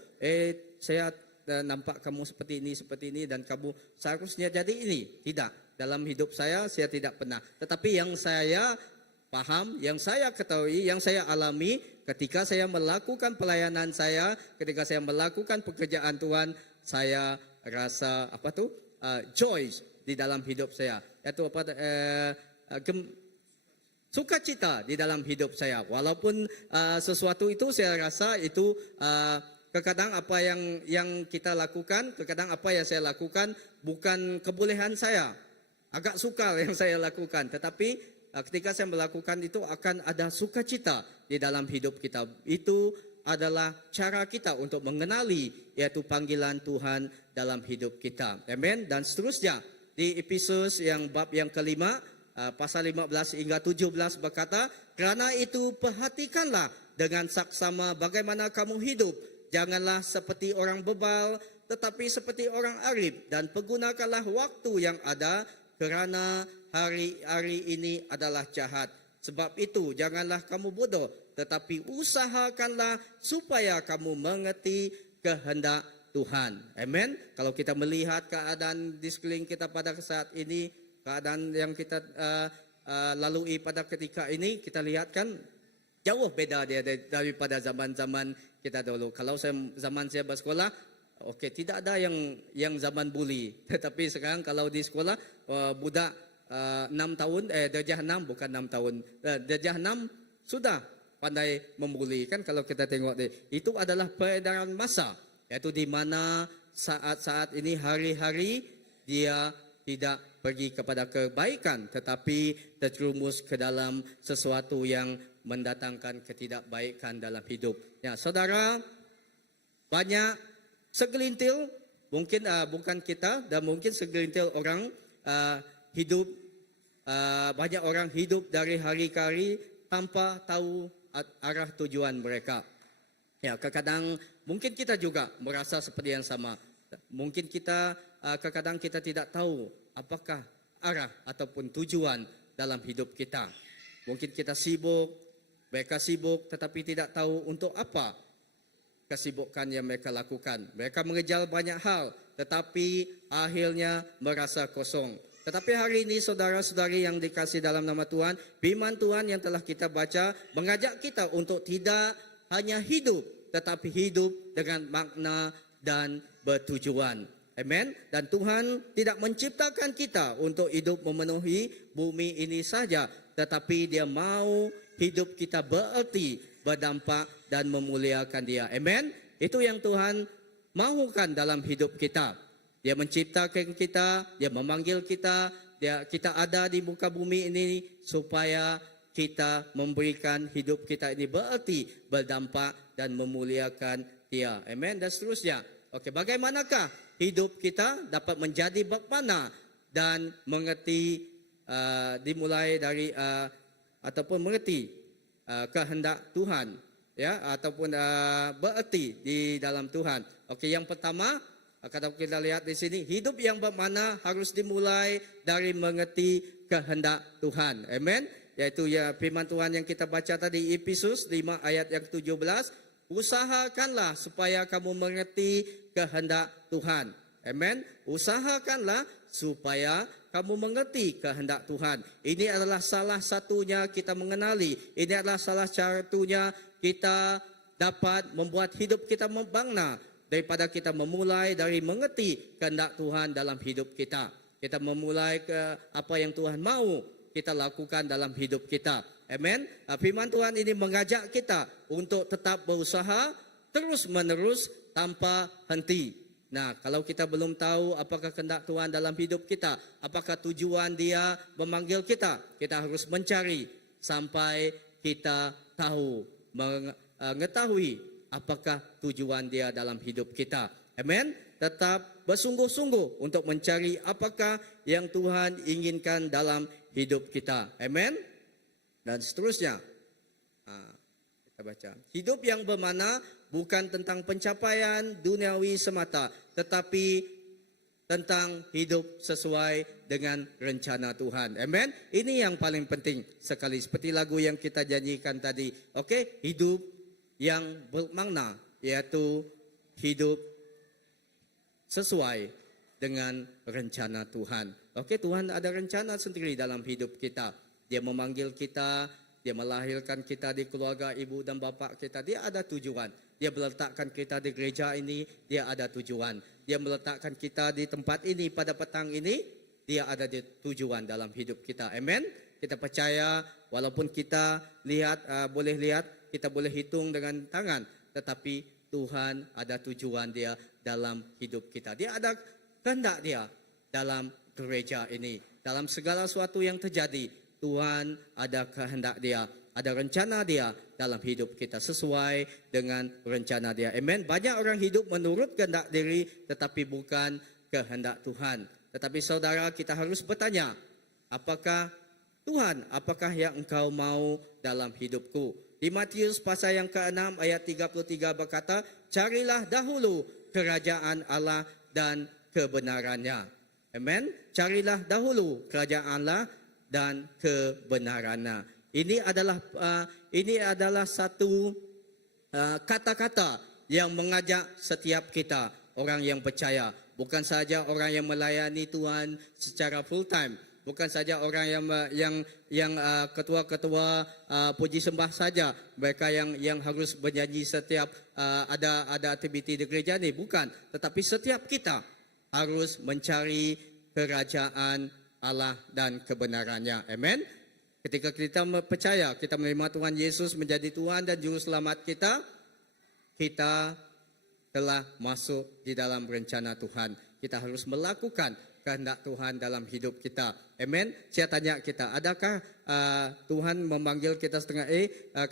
saya nampak kamu seperti ini dan kamu seharusnya jadi ini? Tidak. Dalam hidup saya tidak pernah. Tetapi yang saya paham, yang saya ketahui, yang saya alami ketika saya melakukan pelayanan saya, ketika saya melakukan pekerjaan Tuhan, saya rasa joy di dalam hidup saya. Itu sukacita di dalam hidup saya. Walaupun sesuatu itu saya rasa itu kadang apa yang kita lakukan, kadang apa yang saya lakukan bukan kebolehan saya. Agak sukar yang saya lakukan, tetapi ketika saya melakukan itu akan ada sukacita di dalam hidup kita. Itu adalah cara kita untuk mengenali, yaitu panggilan Tuhan dalam hidup kita. Amen. Dan seterusnya di Efesus yang bab yang kelima, pasal 15 hingga 17 berkata, kerana itu perhatikanlah dengan saksama bagaimana kamu hidup. Janganlah seperti orang bebal, tetapi seperti orang arif, dan pergunakanlah waktu yang ada, kerana hari-hari ini adalah jahat. Sebab itu janganlah kamu bodoh, tetapi usahakanlah supaya kamu mengerti kehendak Tuhan. Amen. Kalau kita melihat keadaan di sekeliling kita pada saat ini, keadaan yang kita lalui pada ketika ini, kita lihat kan Jauh beda dia daripada zaman-zaman kita dulu. Kalau zaman saya bersekolah, okey, tidak ada yang zaman bully. Tetapi sekarang kalau di sekolah, budak 6 tahun, darjah 6 bukan 6 tahun. Darjah 6 sudah pandai membuli kan kalau kita tengok itu adalah peredaran massa, iaitu di mana saat-saat ini hari-hari dia tidak pergi kepada kebaikan tetapi terjerumus ke dalam sesuatu yang mendatangkan ketidakbaikan dalam hidup. Ya, saudara, banyak segelintir mungkin bukan kita dan mungkin segelintir orang hidup banyak orang hidup dari hari ke hari tanpa tahu arah tujuan mereka. Ya, kadang-kadang mungkin kita juga merasa seperti yang sama. Mungkin kita kadang-kadang kita tidak tahu apakah arah ataupun tujuan dalam hidup kita. Mungkin kita sibuk, mereka sibuk tetapi tidak tahu untuk apa kesibukan yang mereka lakukan. Mereka mengejar banyak hal tetapi akhirnya merasa kosong. Tetapi hari ini saudara-saudari yang dikasihi dalam nama Tuhan, firman Tuhan yang telah kita baca mengajak kita untuk tidak hanya hidup tetapi hidup dengan makna dan bertujuan. Amen. Dan Tuhan tidak menciptakan kita untuk hidup memenuhi bumi ini saja, tetapi Dia mau hidup kita bererti, berdampak dan memuliakan Dia. Amen. Itu yang Tuhan mahukan dalam hidup kita. Dia menciptakan kita, Dia memanggil kita, kita ada di muka bumi ini supaya kita memberikan hidup kita ini bererti, berdampak dan memuliakan Dia. Amen. Dan seterusnya. Okey, bagaimanakah hidup kita dapat menjadi bermakna dan mengerti dimulai dari ataupun mengerti kehendak Tuhan, ya, ataupun bererti di dalam Tuhan. Okey, yang pertama, kalau kita lihat di sini, hidup yang bermakna harus dimulai dari mengerti kehendak Tuhan. Amen. Yaitu ya firman Tuhan yang kita baca tadi, Efesus 5 ayat yang 17. Usahakanlah supaya kamu mengerti kehendak Tuhan. Amen. Usahakanlah supaya kamu mengerti kehendak Tuhan. Ini adalah salah satunya kita mengenali. Ini adalah salah satunya kita dapat membuat hidup kita membangna daripada kita memulai dari mengerti kehendak Tuhan dalam hidup kita. Kita memulai ke apa yang Tuhan mau kita lakukan dalam hidup kita. Amen. Firman Tuhan ini mengajak kita untuk tetap berusaha terus-menerus tanpa henti. Nah, kalau kita belum tahu apakah kehendak Tuhan dalam hidup kita, apakah tujuan Dia memanggil kita, kita harus mencari sampai kita tahu, mengetahui apakah tujuan Dia dalam hidup kita. Amen. Tetap bersungguh-sungguh untuk mencari apakah yang Tuhan inginkan dalam hidup kita. Amen. Dan seterusnya. Kita baca. Hidup yang bermakna bukan tentang pencapaian duniawi semata, tetapi tentang hidup sesuai dengan rencana Tuhan. Amen. Ini yang paling penting sekali. Seperti lagu yang kita janjikan tadi. Okey, hidup yang bermakna, yaitu hidup sesuai dengan rencana Tuhan. Okey, Tuhan ada rencana sendiri dalam hidup kita. Dia memanggil kita, Dia melahirkan kita di keluarga ibu dan bapa kita. Dia ada tujuan. Dia meletakkan kita di gereja ini, Dia ada tujuan. Dia meletakkan kita di tempat ini pada petang ini, Dia ada tujuan dalam hidup kita. Amen. Kita percaya walaupun kita boleh lihat, kita boleh hitung dengan tangan, tetapi Tuhan ada tujuan Dia dalam hidup kita. Dia ada kehendak Dia dalam gereja ini. Dalam segala sesuatu yang terjadi, Tuhan ada kehendak Dia, ada rencana Dia dalam hidup kita sesuai dengan rencana Dia. Amen. Banyak orang hidup menurut kehendak diri tetapi bukan kehendak Tuhan. Tetapi saudara, kita harus bertanya, apakah Tuhan, apakah yang Engkau mau dalam hidupku? Di Matius pasal yang ke-6 ayat 33 berkata, carilah dahulu kerajaan Allah dan kebenarannya. Amen. Carilah dahulu kerajaan Allah dan kebenarannya. Ini adalah satu kata-kata yang mengajak setiap kita, orang yang percaya, bukan saja orang yang melayani Tuhan secara full time, bukan saja orang yang ketua-ketua puji sembah saja, mereka yang harus bernyanyi setiap ada aktiviti di gereja ni, bukan, tetapi setiap kita harus mencari kerajaan Allah dan kebenarannya. Amen. Ketika kita percaya, kita menerima Tuhan Yesus menjadi Tuhan dan Juru Selamat kita, kita telah masuk di dalam rencana Tuhan. Kita harus melakukan kehendak Tuhan dalam hidup kita. Amen. Saya tanya kita, adakah Tuhan memanggil kita setengah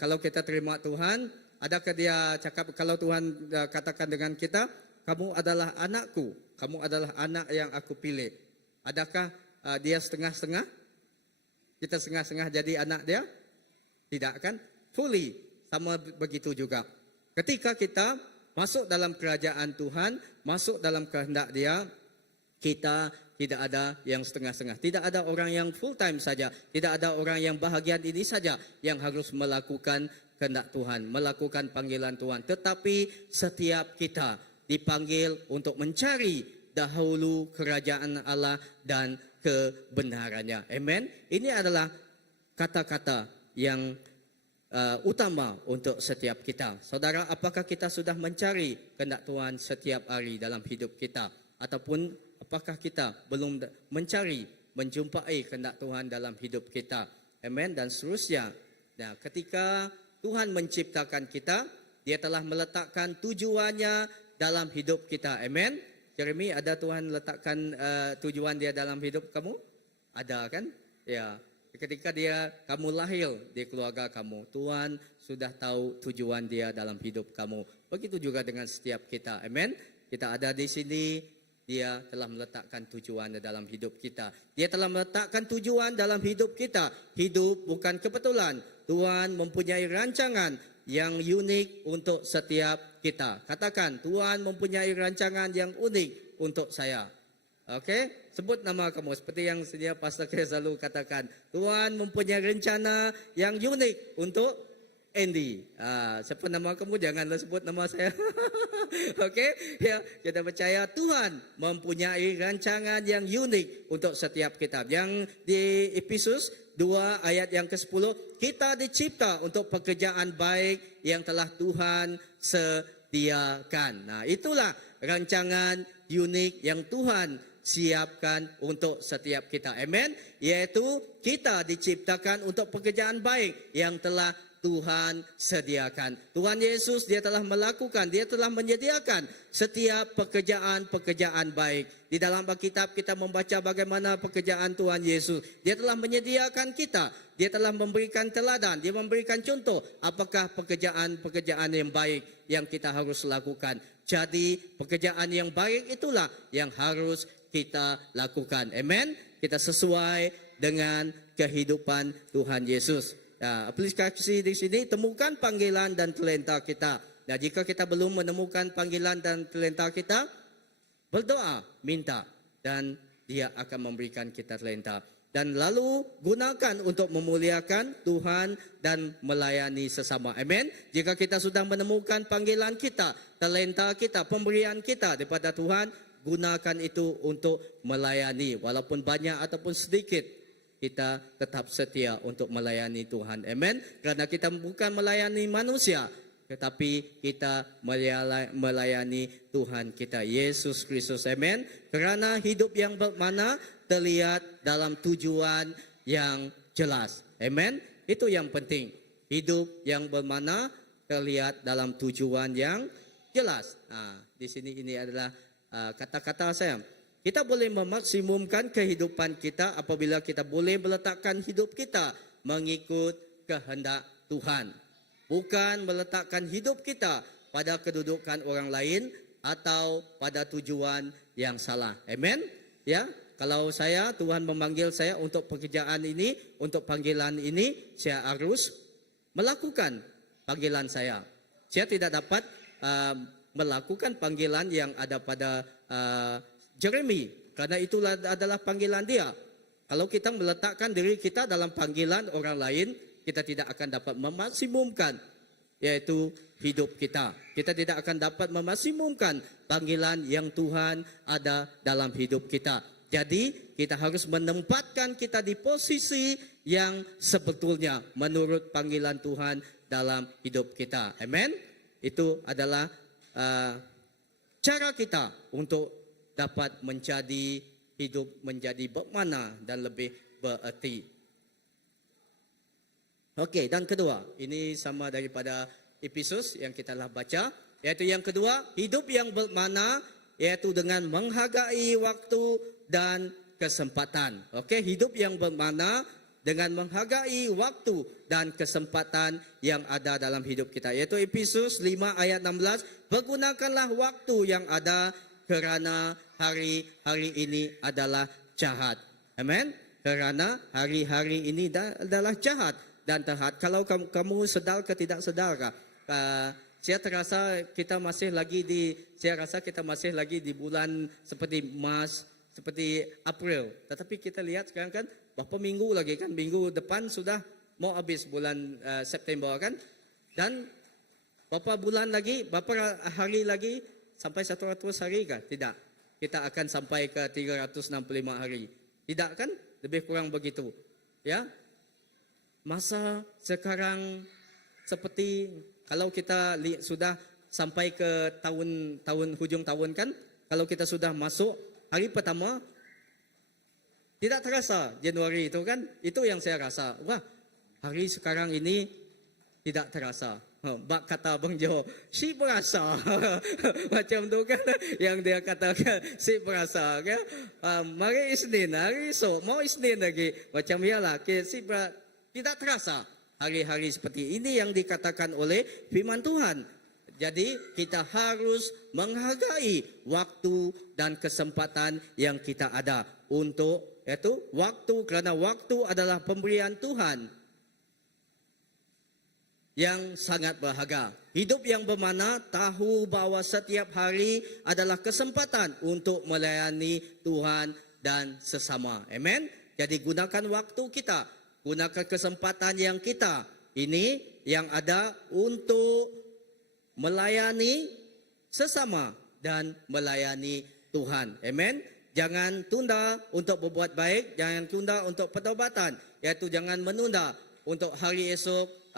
kalau kita terima Tuhan, adakah dia cakap, kalau Tuhan katakan dengan kita, kamu adalah anakku, kamu adalah anak yang aku pilih. Adakah dia setengah-setengah? Kita setengah-setengah jadi anak dia? Tidak kan? Fully. Sama begitu juga. Ketika kita masuk dalam kerajaan Tuhan, masuk dalam kehendak dia, kita tidak ada yang setengah-setengah. Tidak ada orang yang full time saja. Tidak ada orang yang bahagian ini saja yang harus melakukan kehendak Tuhan, melakukan panggilan Tuhan. Tetapi setiap kita dipanggil untuk mencari dahulu kerajaan Allah dan kebenarannya. Amen. Ini adalah kata-kata yang utama untuk setiap kita. Saudara, apakah kita sudah mencari kehendak Tuhan setiap hari dalam hidup kita? Ataupun apakah kita belum mencari, menjumpai kehendak Tuhan dalam hidup kita? Amen. Dan seterusnya. Nah, ketika Tuhan menciptakan kita, dia telah meletakkan tujuannya dalam hidup kita. Amen. Jeremy, ada Tuhan letakkan tujuan dia dalam hidup kamu? Ada kan? Ya. Ketika kamu lahir di keluarga kamu, Tuhan sudah tahu tujuan dia dalam hidup kamu. Begitu juga dengan setiap kita. Amen. Kita ada di sini, dia telah meletakkan tujuan dalam hidup kita. Dia telah meletakkan tujuan dalam hidup kita. Hidup bukan kebetulan. Tuhan mempunyai rancangan yang unik untuk setiap kita. Katakan, Tuhan mempunyai rancangan yang unik untuk saya. Okey, sebut nama kamu seperti yang sedia Pastor K selalu katakan. Tuhan mempunyai rencana yang unik untuk Andy. Siapa nama kamu? Janganlah sebut nama saya. Okey, ya, kita percaya Tuhan mempunyai rancangan yang unik untuk setiap kita. Yang di Efesus 2 ayat yang ke-10, kita dicipta untuk pekerjaan baik yang telah Tuhan sediakan. Nah, itulah rancangan unik yang Tuhan siapkan untuk setiap kita. Amen. Yaitu kita diciptakan untuk pekerjaan baik yang telah Tuhan sediakan. Tuhan Yesus, dia telah melakukan, dia telah menyediakan setiap pekerjaan-pekerjaan baik. Di dalam Alkitab kita membaca bagaimana pekerjaan Tuhan Yesus. Dia telah menyediakan kita. Dia telah memberikan teladan, dia memberikan contoh apakah pekerjaan-pekerjaan yang baik yang kita harus lakukan. Jadi pekerjaan yang baik itulah yang harus kita lakukan. Amen. Kita sesuai dengan kehidupan Tuhan Yesus. Nah, aplikasi di sini, temukan panggilan dan talenta kita. Nah, jika kita belum menemukan panggilan dan talenta kita, berdoa, minta, dan dia akan memberikan kita talenta. Dan lalu gunakan untuk memuliakan Tuhan dan melayani sesama. Amen. Jika kita sudah menemukan panggilan kita, talenta kita, pemberian kita daripada Tuhan, gunakan itu untuk melayani. Walaupun banyak ataupun sedikit, kita tetap setia untuk melayani Tuhan. Amen. Kerana kita bukan melayani manusia, tetapi kita melayani Tuhan kita, Yesus Kristus. Amen. Kerana hidup yang bermakna terlihat dalam tujuan yang jelas. Amen. Itu yang penting. Hidup yang bermakna terlihat dalam tujuan yang jelas. Di sini ini adalah kata-kata saya. Kita boleh memaksimumkan kehidupan kita apabila kita boleh meletakkan hidup kita mengikut kehendak Tuhan. Bukan meletakkan hidup kita pada kedudukan orang lain atau pada tujuan yang salah. Amen. Ya, kalau Tuhan memanggil saya untuk pekerjaan ini, untuk panggilan ini, saya harus melakukan panggilan saya. Saya tidak dapat melakukan panggilan yang ada pada Jeremy, karena itulah adalah panggilan dia. Kalau kita meletakkan diri kita dalam panggilan orang lain, kita tidak akan dapat memaksimumkan, yaitu hidup kita. Kita tidak akan dapat memaksimumkan panggilan yang Tuhan ada dalam hidup kita. Jadi kita harus menempatkan kita di posisi yang sebetulnya menurut panggilan Tuhan dalam hidup kita. Amen. Itu adalah cara kita untuk dapat menjadi hidup menjadi bermakna dan lebih bererti. Okey, dan kedua, ini sama daripada Efesus yang kita telah baca, iaitu yang kedua, hidup yang bermakna iaitu dengan menghargai waktu dan kesempatan. Okey, hidup yang bermakna dengan menghargai waktu dan kesempatan yang ada dalam hidup kita. Iaitu Efesus 5 ayat 16, pergunakanlah waktu yang ada kerana hari-hari ini adalah jahat. Amen. Kerana hari-hari ini adalah jahat dan terhad. Kalau kamu sedar ke tidak sedar, saya terasa kita masih lagi di bulan seperti Mac, seperti April. Tetapi kita lihat sekarang kan berapa minggu lagi kan? Minggu depan sudah mau habis bulan September kan? Dan berapa bulan lagi, berapa hari lagi sampai 100 hari kah? Tidak. Kita akan sampai ke 365 hari. Tidak kan? Lebih kurang begitu. Ya. Masa sekarang seperti kalau kita sudah sampai ke tahun hujung tahun kan, kalau kita sudah masuk hari pertama tidak terasa Januari itu kan, itu yang saya rasa. Wah, hari sekarang ini tidak terasa. Bak kata Bang Jo, si berasa macam tu kan, yang dia katakan si berasa kan. Mari Isnin, hari esok mau Isnin lagi, macam ialah si tidak terasa hari-hari seperti ini yang dikatakan oleh firman Tuhan. Jadi kita harus menghargai waktu dan kesempatan yang kita ada untuk itu waktu, kerana waktu adalah pemberian Tuhan yang sangat berharga. Hidup yang bermakna tahu bahawa setiap hari adalah kesempatan untuk melayani Tuhan dan sesama. Amen. Jadi gunakan waktu kita, gunakan kesempatan yang kita ini yang ada untuk melayani sesama dan melayani Tuhan. Amen. Jangan tunda untuk berbuat baik, jangan tunda untuk pertobatan, iaitu jangan menunda untuk hari esok.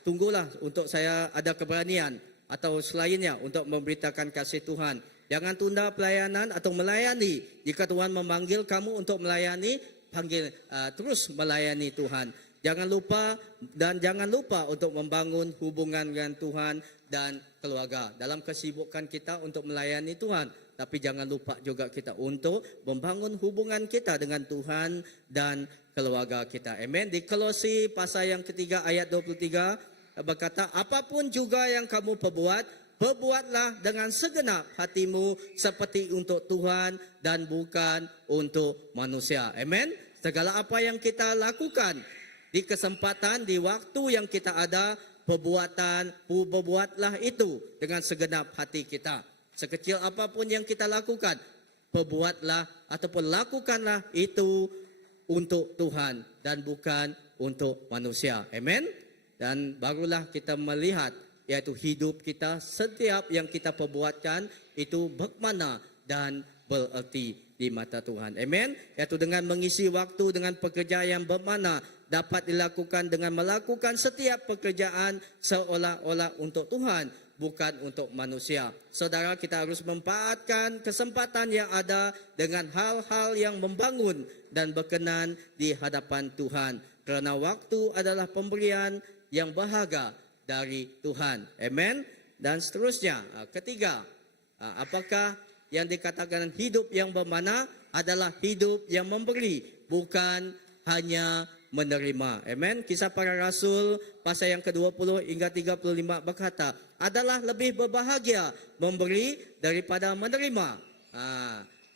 Tunggulah untuk saya ada keberanian atau selainnya untuk memberitakan kasih Tuhan. Jangan tunda pelayanan atau melayani. Jika Tuhan memanggil kamu untuk melayani, terus melayani Tuhan. Jangan lupa untuk membangun hubungan dengan Tuhan dan keluarga. Dalam kesibukan kita untuk melayani Tuhan, tapi jangan lupa juga kita untuk membangun hubungan kita dengan Tuhan dan keluarga kita. Amen. Di Kolose pasal yang ketiga ayat 23 berkata, apapun juga yang kamu perbuatlah dengan segenap hatimu seperti untuk Tuhan dan bukan untuk manusia. Amen. Segala apa yang kita lakukan di kesempatan, di waktu yang kita ada, perbuatlah itu dengan segenap hati kita. Sekecil apapun yang kita lakukan, perbuatlah ataupun lakukanlah itu untuk Tuhan dan bukan untuk manusia. Amen. Dan barulah kita melihat, yaitu hidup kita, setiap yang kita perbuatkan itu bermakna dan bererti di mata Tuhan. Amen. Yaitu dengan mengisi waktu dengan pekerjaan yang bermakna dapat dilakukan dengan melakukan setiap pekerjaan seolah-olah untuk Tuhan, bukan untuk manusia. Saudara, kita harus memanfaatkan kesempatan yang ada dengan hal-hal yang membangun dan berkenan di hadapan Tuhan. Kerana waktu adalah pemberian yang berharga dari Tuhan. Amen. Dan seterusnya, ketiga, apakah yang dikatakan hidup yang bermakna adalah hidup yang memberi, bukan hanya menerima. Amen. Kisah Para Rasul pasal yang ke-20 hingga 35 berkata, adalah lebih berbahagia memberi daripada menerima.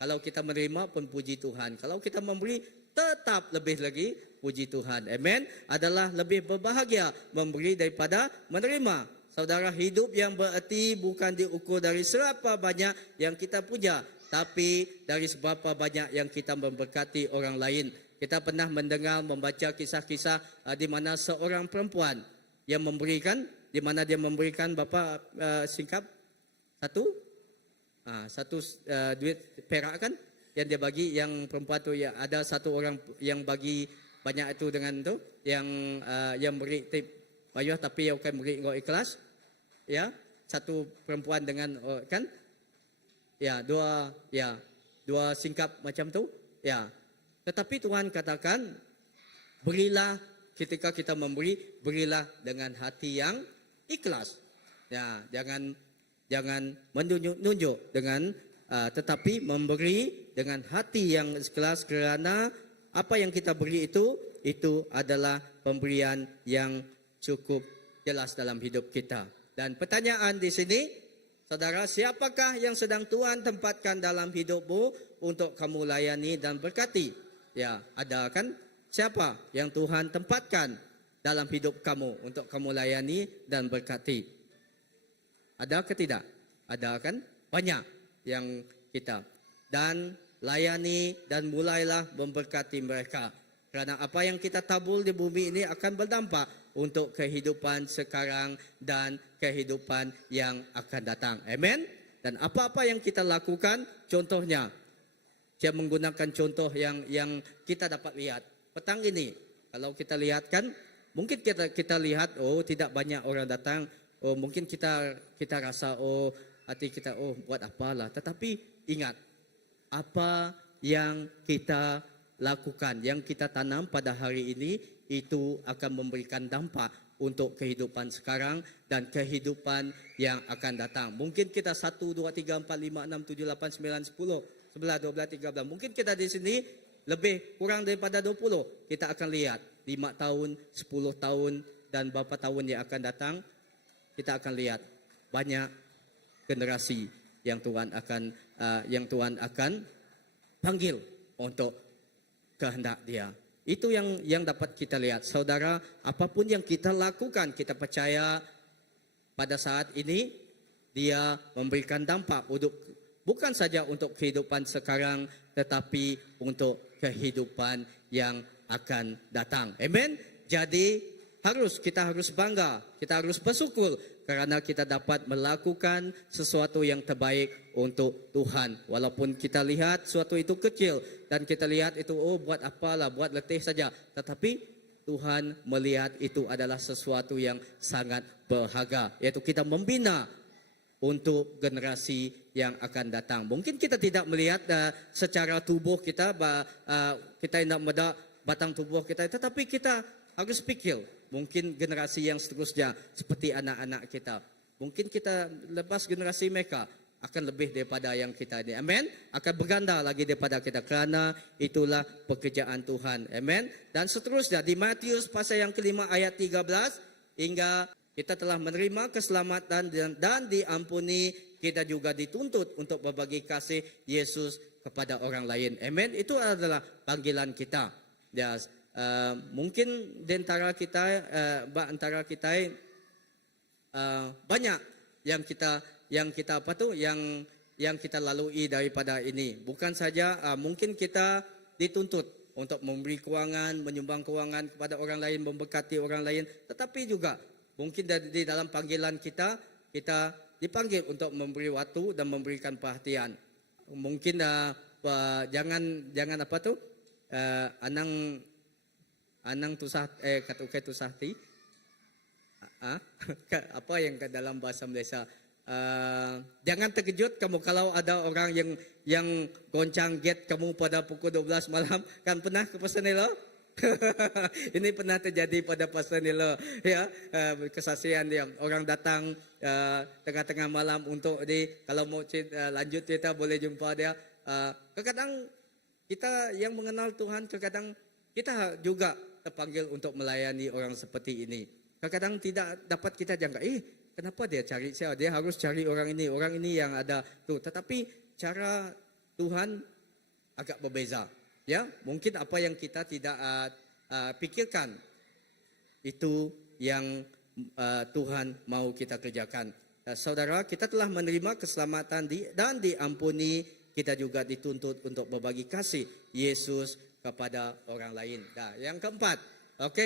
Kalau kita menerima pun puji Tuhan. Kalau kita memberi tetap lebih lagi puji Tuhan. Amen. Adalah lebih berbahagia memberi daripada menerima. Saudara, hidup yang bererti bukan diukur dari seberapa banyak yang kita punya, tapi dari seberapa banyak yang kita memberkati orang lain. Kita pernah mendengar, membaca kisah-kisah di mana seorang perempuan yang memberikan, di mana dia memberikan singkap satu duit perak kan, yang dia bagi, yang perempuan tu ya, ada satu orang yang bagi banyak itu dengan tu, yang beri tip bayar tapi yang kan beri ngau ikhlas, ya, satu perempuan dengan kan, ya dua singkap macam tu, ya. Tetapi Tuhan katakan, berilah ketika kita memberi, berilah dengan hati yang ikhlas, ya, jangan menunjuk dengan tetapi memberi dengan hati yang ikhlas, kerana apa yang kita beri itu adalah pemberian yang cukup jelas dalam hidup kita. Dan pertanyaan di sini, saudara, siapakah yang sedang Tuhan tempatkan dalam hidupmu untuk kamu layani dan berkati? Ya, ada kan? Siapa yang Tuhan tempatkan dalam hidup kamu untuk kamu layani dan berkati? Ada ke tidak? Ada kan? Banyak yang kita. Dan layani dan mulailah memberkati mereka. Kerana apa yang kita tabur di bumi ini akan berdampak untuk kehidupan sekarang dan kehidupan yang akan datang. Amen. Dan apa-apa yang kita lakukan, contohnya, saya menggunakan contoh yang kita dapat lihat. Petang ini, kalau kita lihat kan, mungkin kita lihat, oh tidak banyak orang datang, oh mungkin kita rasa, oh hati kita, oh buat apalah. Tetapi ingat, apa yang kita lakukan, yang kita tanam pada hari ini, itu akan memberikan dampak untuk kehidupan sekarang dan kehidupan yang akan datang. Mungkin kita 1, 2, 3, 4, 5, 6, 7, 8, 9, 10, 11, 12, 13. Mungkin kita di sini lebih kurang daripada 20. Kita akan lihat 5 tahun, 10 tahun dan berapa tahun yang akan datang. Kita akan lihat banyak generasi yang Tuhan akan panggil untuk kehendak Dia. Itu yang dapat kita lihat. Saudara, apapun yang kita lakukan, kita percaya pada saat ini Dia memberikan dampak bukan saja untuk kehidupan sekarang, tetapi untuk kehidupan yang akan datang. Amen. Jadi kita harus bangga, kita harus bersyukur kerana kita dapat melakukan sesuatu yang terbaik untuk Tuhan. Walaupun kita lihat sesuatu itu kecil dan kita lihat itu, oh buat apalah, buat letih saja. Tetapi Tuhan melihat itu adalah sesuatu yang sangat berharga, yaitu kita membina untuk generasi yang akan datang. Mungkin kita tidak melihat secara tubuh kita, kita tidak melihat batang tubuh kita, tetapi kita harus pikir, mungkin generasi yang seterusnya seperti anak-anak kita. Mungkin kita lepas generasi mereka akan lebih daripada yang kita ini. Amen. Akan berganda lagi daripada kita, kerana itulah pekerjaan Tuhan. Amen. Dan seterusnya di Matius pasal yang kelima ayat 13, hingga kita telah menerima keselamatan dan diampuni, kita juga dituntut untuk berbagi kasih Yesus kepada orang lain. Amen. Itu adalah panggilan kita. Ya, mungkin di antara kita banyak yang kita lalui daripada ini. Bukan saja mungkin kita dituntut untuk memberi kewangan, menyumbang kewangan kepada orang lain, memberkati orang lain, tetapi juga mungkin di dalam panggilan kita dipanggil untuk memberi waktu dan memberikan perhatian. Mungkin jangan apa tu, anang tusah katukai tusahti, apa yang ke dalam bahasa Malaysia, jangan terkejut kamu kalau ada orang yang goncang gate kamu pada pukul 12 malam. Kan pernah ke Pasar Nilo? Ini pernah terjadi pada Pasar Nilo, ya, kesaksian dia. Orang datang tengah-tengah malam untuk kalau mau lanjut cerita boleh jumpa dia. Kadang-kadang kita yang mengenal Tuhan, kadang-kadang kita juga terpanggil untuk melayani orang seperti ini. Kadang-kadang tidak dapat kita jangka, kenapa dia cari saya? Dia harus cari orang ini yang ada tu. Tetapi cara Tuhan agak berbeza. Ya, mungkin apa yang kita tidak pikirkan itu yang Tuhan mau kita kerjakan. Saudara, kita telah menerima keselamatan dan diampuni, kita juga dituntut untuk berbagi kasih Yesus kepada orang lain. Yang keempat,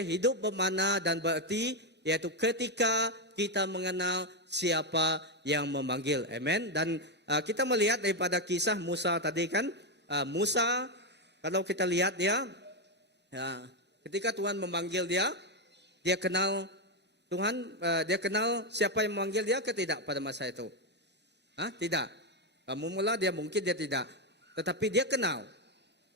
hidup bermakna dan berarti, yaitu ketika kita mengenal siapa yang memanggil. Amen. Dan kita melihat daripada kisah Musa tadi kan, Musa, kalau kita lihat dia, ketika Tuhan memanggil dia, dia kenal Tuhan, dia kenal siapa yang memanggil dia ke tidak pada masa itu? Tidak. Mula dia mungkin dia tidak. Tetapi dia kenal.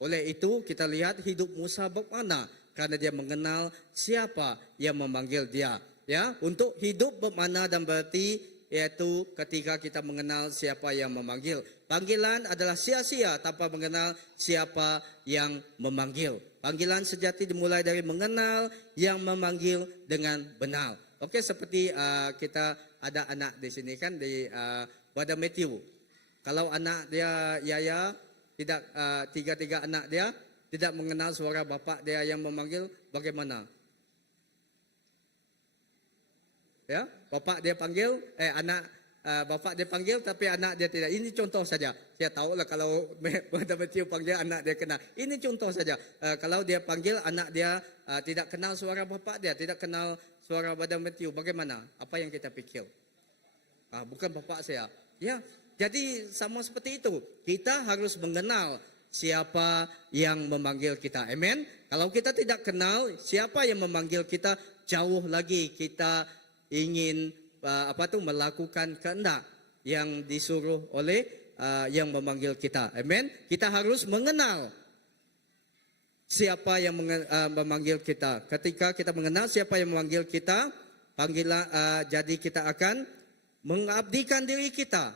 Oleh itu kita lihat hidup Musa bermakna karena dia mengenal siapa yang memanggil dia. Ya, untuk hidup bermakna dan berarti yaitu ketika kita mengenal siapa yang memanggil. Panggilan adalah sia-sia tanpa mengenal siapa yang memanggil. Panggilan sejati dimulai dari mengenal yang memanggil dengan benar. Oke, seperti kita ada anak di sini kan di Brother Matthew. Kalau anak dia Yaya tidak tiga anak dia tidak mengenal suara bapak dia yang memanggil, bagaimana? Ya, bapak dia panggil, bapak dia panggil tapi anak dia tidak. Ini contoh saja. Saya tahu lah kalau Brother Matthew panggil anak dia kenal. Ini contoh saja. Kalau dia panggil anak dia tidak kenal suara bapak dia, tidak kenal suara Brother Matthew, bagaimana? Apa yang kita pikir? Bukan bapak saya. Ya, jadi sama seperti itu. Kita harus mengenal siapa yang memanggil kita. Amen. Kalau kita tidak kenal siapa yang memanggil kita, jauh lagi kita ingin melakukan kehendak yang disuruh oleh yang memanggil kita. Amen. Kita harus mengenal siapa yang memanggil kita. Ketika kita mengenal siapa yang memanggil kita, jadi kita akan mengabdikan diri kita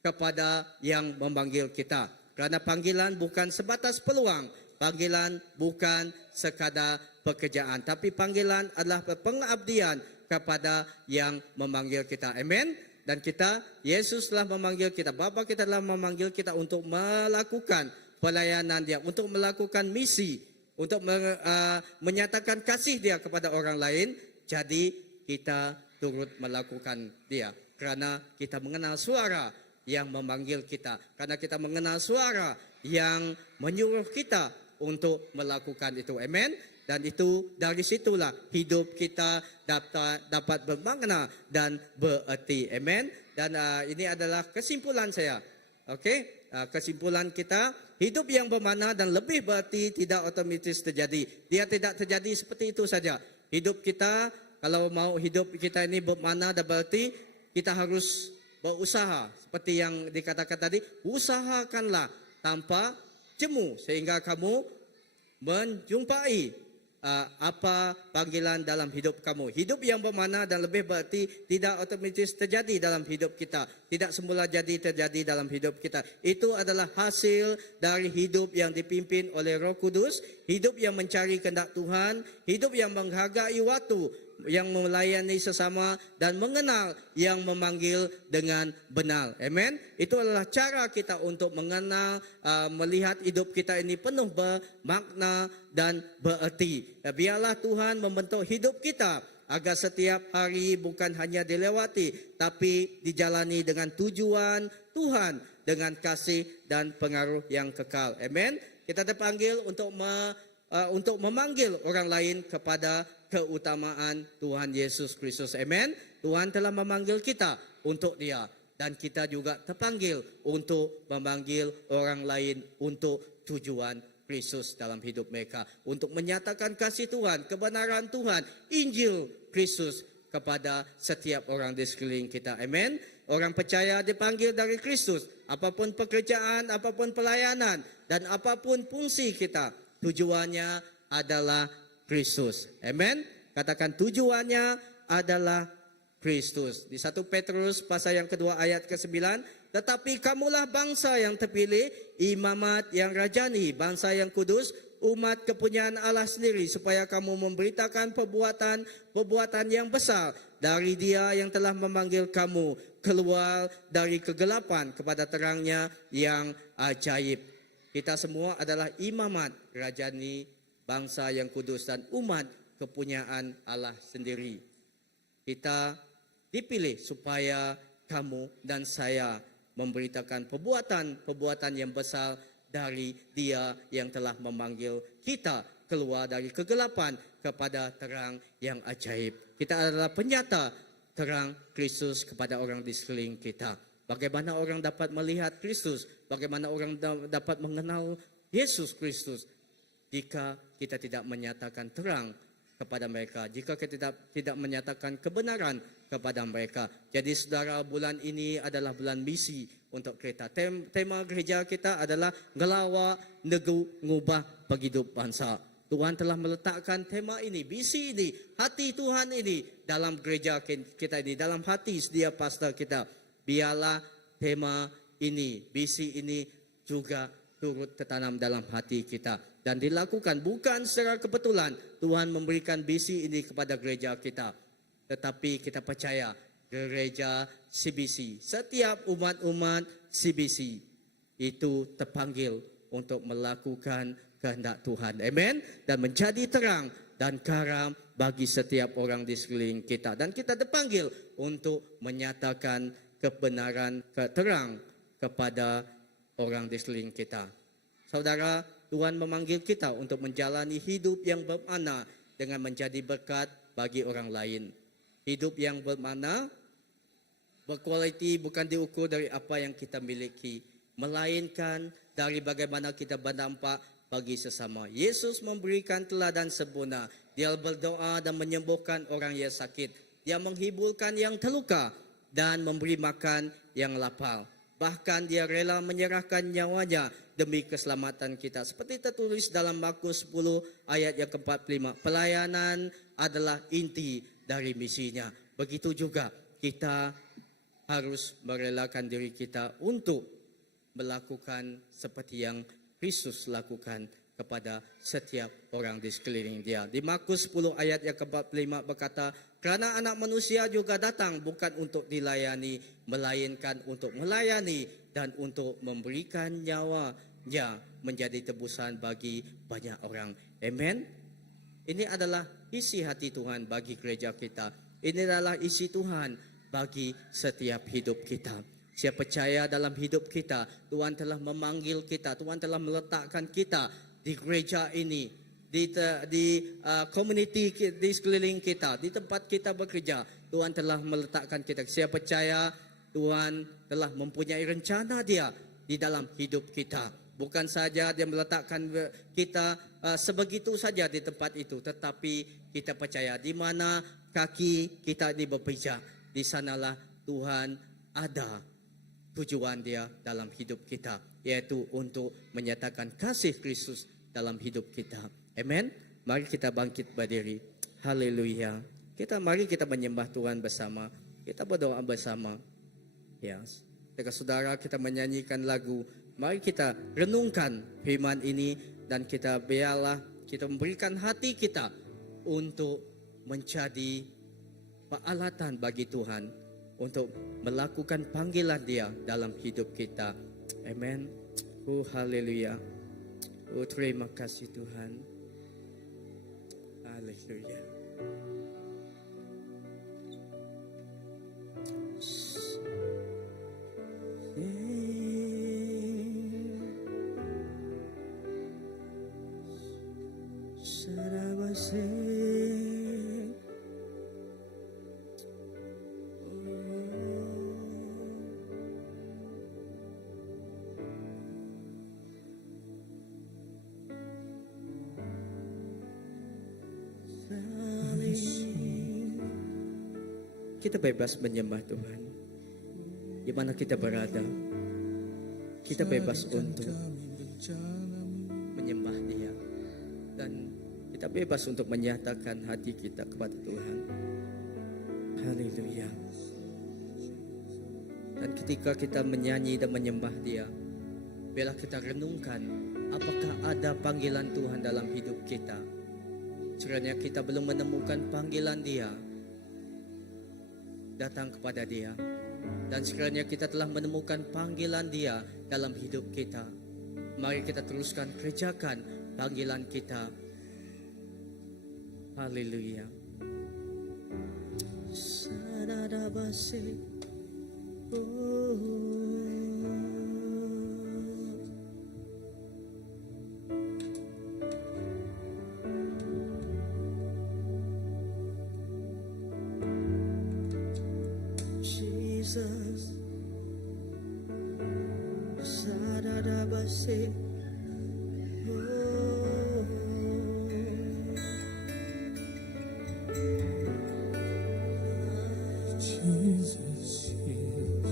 kepada yang memanggil kita. Karena panggilan bukan sebatas peluang, panggilan bukan sekadar pekerjaan, tapi panggilan adalah pengabdian kepada yang memanggil kita. Amen. Dan kita, Yesus telah memanggil kita, Bapa kita telah memanggil kita untuk melakukan pelayanan dia, untuk melakukan misi, untuk menyatakan kasih dia kepada orang lain. Jadi kita turut melakukan dia. Karena kita mengenal suara yang memanggil kita. Karena kita mengenal suara yang menyuruh kita untuk melakukan itu. Amen. Dan itu dari situlah hidup kita dapat bermakna dan berarti. Amen. Dan ini adalah kesimpulan saya. Oke. Kesimpulan kita, hidup yang bermakna dan lebih berarti tidak otomatis terjadi. Dia tidak terjadi seperti itu saja. Hidup kita, kalau mau hidup kita ini bermakna dan berarti, kita harus berusaha. Seperti yang dikatakan tadi, usahakanlah tanpa jemu sehingga kamu menjumpai apa panggilan dalam hidup kamu. Hidup yang bermakna dan lebih berarti tidak otomatis terjadi dalam hidup kita. Tidak semula terjadi dalam hidup kita. Itu adalah hasil dari hidup yang dipimpin oleh Roh Kudus, hidup yang mencari kehendak Tuhan, hidup yang menghargai waktu, yang melayani sesama dan mengenal yang memanggil dengan benar. Amen. Itu adalah cara kita untuk mengenal, melihat hidup kita ini penuh bermakna dan berarti. Biarlah Tuhan membentuk hidup kita agar setiap hari bukan hanya dilewati tapi dijalani dengan tujuan Tuhan, dengan kasih dan pengaruh yang kekal. Amen. Kita dipanggil untuk memanggil orang lain kepada keutamaan Tuhan Yesus Kristus. Amen. Tuhan telah memanggil kita untuk dia. Dan kita juga terpanggil untuk memanggil orang lain untuk tujuan Kristus dalam hidup mereka. Untuk menyatakan kasih Tuhan, kebenaran Tuhan, Injil Kristus kepada setiap orang di sekeliling kita. Amen. Orang percaya dipanggil dari Kristus. Apapun pekerjaan, apapun pelayanan, dan apapun fungsi kita, tujuannya adalah Kristus. Amen. Katakan tujuannya adalah Kristus. Di 1 Petrus pasal yang kedua ayat ke-9, tetapi kamulah bangsa yang terpilih, imamat yang rajani, bangsa yang kudus, umat kepunyaan Allah sendiri, supaya kamu memberitakan perbuatan yang besar dari Dia yang telah memanggil kamu keluar dari kegelapan kepada terangnya yang ajaib. Kita semua adalah imamat rajani, bangsa yang kudus dan umat kepunyaan Allah sendiri. Kita dipilih supaya kamu dan saya memberitakan perbuatan yang besar dari Dia yang telah memanggil kita keluar dari kegelapan kepada terang yang ajaib. Kita adalah penyata terang Kristus kepada orang di sekeliling kita. Bagaimana orang dapat melihat Kristus? Bagaimana orang dapat mengenal Yesus Kristus? Jika kita tidak menyatakan terang kepada mereka, jika kita tidak menyatakan kebenaran kepada mereka. Jadi saudara, bulan ini adalah bulan misi untuk kita. Tema gereja kita adalah ngelawa, negu, ngubah penghidup bangsa. Tuhan telah meletakkan tema ini, misi ini, hati Tuhan ini dalam gereja kita ini, dalam hati setiap pastor kita. Biarlah tema ini, misi ini juga turut tertanam dalam hati kita dan dilakukan bukan secara kebetulan. Tuhan memberikan misi ini kepada gereja kita, tetapi kita percaya gereja CBC, setiap umat-umat CBC itu terpanggil untuk melakukan kehendak Tuhan. Amen. Dan menjadi terang dan garam bagi setiap orang di sekeliling kita. Dan kita dipanggil untuk menyatakan kebenaran, terang kepada orang di sekeliling kita. Saudara, Tuhan memanggil kita untuk menjalani hidup yang bermakna dengan menjadi berkat bagi orang lain. Hidup yang bermakna, berkualiti bukan diukur dari apa yang kita miliki, melainkan dari bagaimana kita berdampak bagi sesama. Yesus memberikan teladan sempurna. Dia berdoa dan menyembuhkan orang yang sakit. Dia menghiburkan yang terluka dan memberi makan yang lapar. Bahkan dia rela menyerahkan nyawanya demi keselamatan kita. Seperti tertulis dalam Markus 10 ayat yang ke-45. Pelayanan adalah inti dari misinya. Begitu juga kita harus merelakan diri kita untuk melakukan seperti yang Kristus lakukan kepada setiap orang di sekeliling dia. Di Markus 10 ayat yang ke-45 berkata, kerana anak manusia juga datang bukan untuk dilayani, melainkan untuk melayani dan untuk memberikan nyawanya menjadi tebusan bagi banyak orang. Amen. Ini adalah isi hati Tuhan bagi gereja kita. Ini adalah isi Tuhan bagi setiap hidup kita. Saya percaya dalam hidup kita, Tuhan telah memanggil kita, Tuhan telah meletakkan kita di gereja ini, di community di sekeliling kita, di tempat kita bekerja. Tuhan telah meletakkan kita. Saya percaya Tuhan telah mempunyai rencana dia di dalam hidup kita. Bukan saja dia meletakkan kita sebegitu saja di tempat itu, tetapi kita percaya di mana kaki kita ini berpijak, di sanalah Tuhan ada tujuan dia dalam hidup kita, yaitu untuk menyatakan kasih Kristus dalam hidup kita. Amen. Mari kita bangkit berdiri. Haleluya. Mari kita menyembah Tuhan bersama. Kita berdoa bersama. Yes. Dengan saudara kita menyanyikan lagu. Mari kita renungkan firman ini dan kita biarlah kita memberikan hati kita untuk menjadi peralatan bagi Tuhan untuk melakukan panggilan dia dalam hidup kita. Amen. Oh haleluya. Oh terima kasih Tuhan. Haleluya. Kita bebas menyembah Tuhan. Di mana kita berada, kita bebas untuk menyembah Dia. Dan kita bebas untuk menyatakan hati kita kepada Tuhan. Haleluya. Dan ketika kita menyanyi dan menyembah Dia, biarlah kita renungkan apakah ada panggilan Tuhan dalam hidup kita. Sekiranya kita belum menemukan panggilan Dia, datang kepada Dia. Dan sekiranya kita telah menemukan panggilan Dia dalam hidup kita, mari kita teruskan kerjakan panggilan kita. Haleluya. Sadadabase. Jesus, kasih. Jesus, Jesus.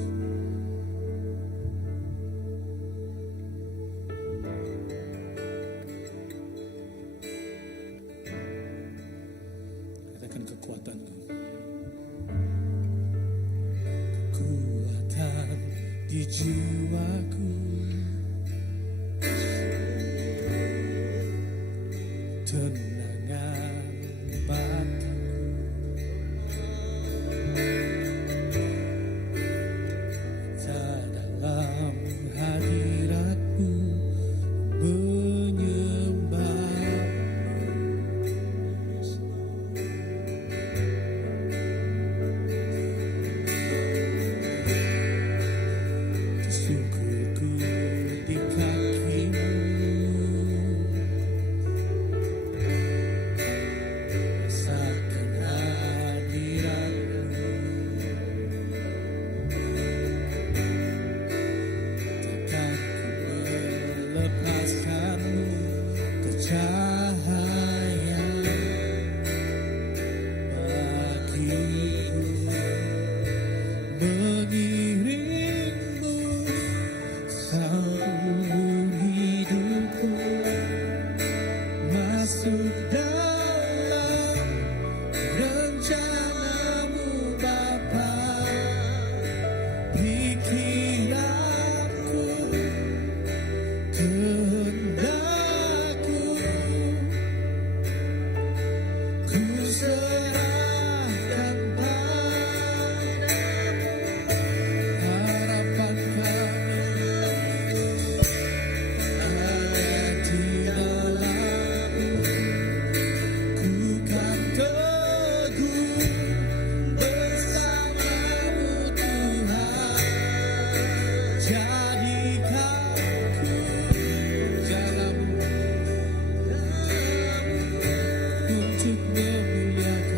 Katakan kekuatan. Kekuatan di jiwaku, tenangan batin. Dalam hadiratmu menyembah, syukurku di kakimu, rasakan hadiratmu. Takkan ku melepaskanmu ke cahaya bagiku, mengiringmu seumur hidupku, masuk dalam rencanamu Bapa. Pikiranku, kehendakku, ku serahkan padamu. Harapan kami ada di dalam-Mu. Ku kan teguh bersama-Mu Tuhan. Jadikan ku jalanmu untuk memuliakan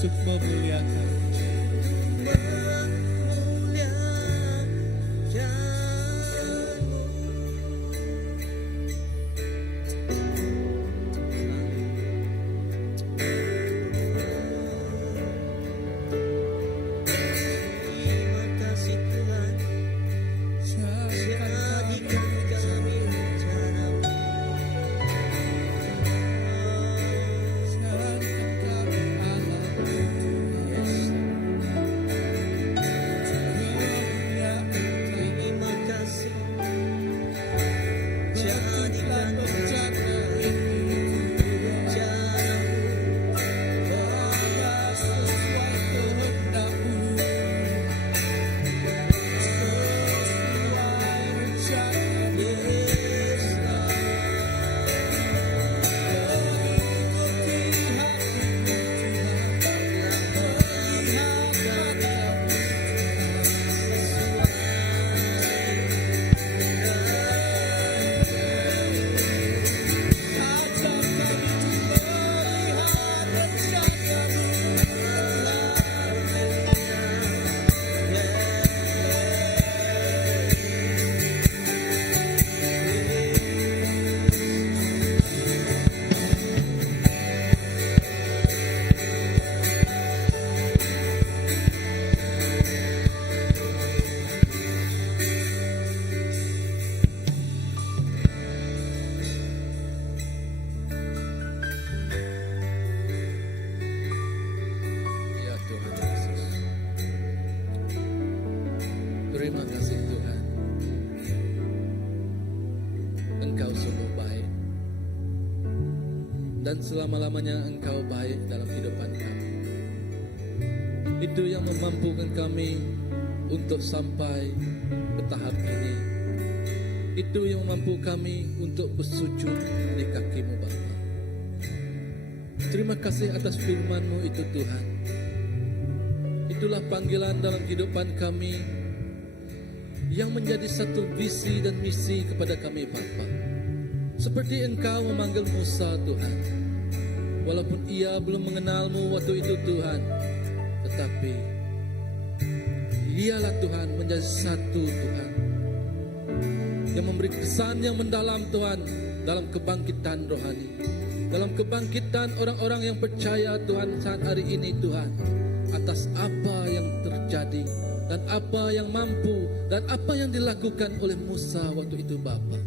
untuk memuliakan. Terima kasih Tuhan. Jadikan kami rencanamu. Terima kasih. Jadikan Ya Tuhan Yesus. Terima kasih Tuhan. Engkau sungguh baik. Dan selama-lamanya Engkau baik dalam kehidupan kami. Itu yang memampukan kami untuk sampai ke tahap ini. Itu yang mampu kami untuk bersujud di kaki-Mu Bapa. Terima kasih atas firman-Mu itu Tuhan. Itulah panggilan dalam kehidupan kami yang menjadi satu visi dan misi kepada kami Bapa. Seperti Engkau memanggil Musa Tuhan. Walaupun ia belum mengenal-Mu waktu itu Tuhan, tetapi dialah Tuhan menjadi satu Tuhan yang memberi kesan yang mendalam Tuhan dalam kebangkitan rohani, dalam kebangkitan orang-orang yang percaya Tuhan saat hari ini Tuhan, atas apa yang terjadi dan apa yang mampu dan apa yang dilakukan oleh Musa waktu itu Bapa.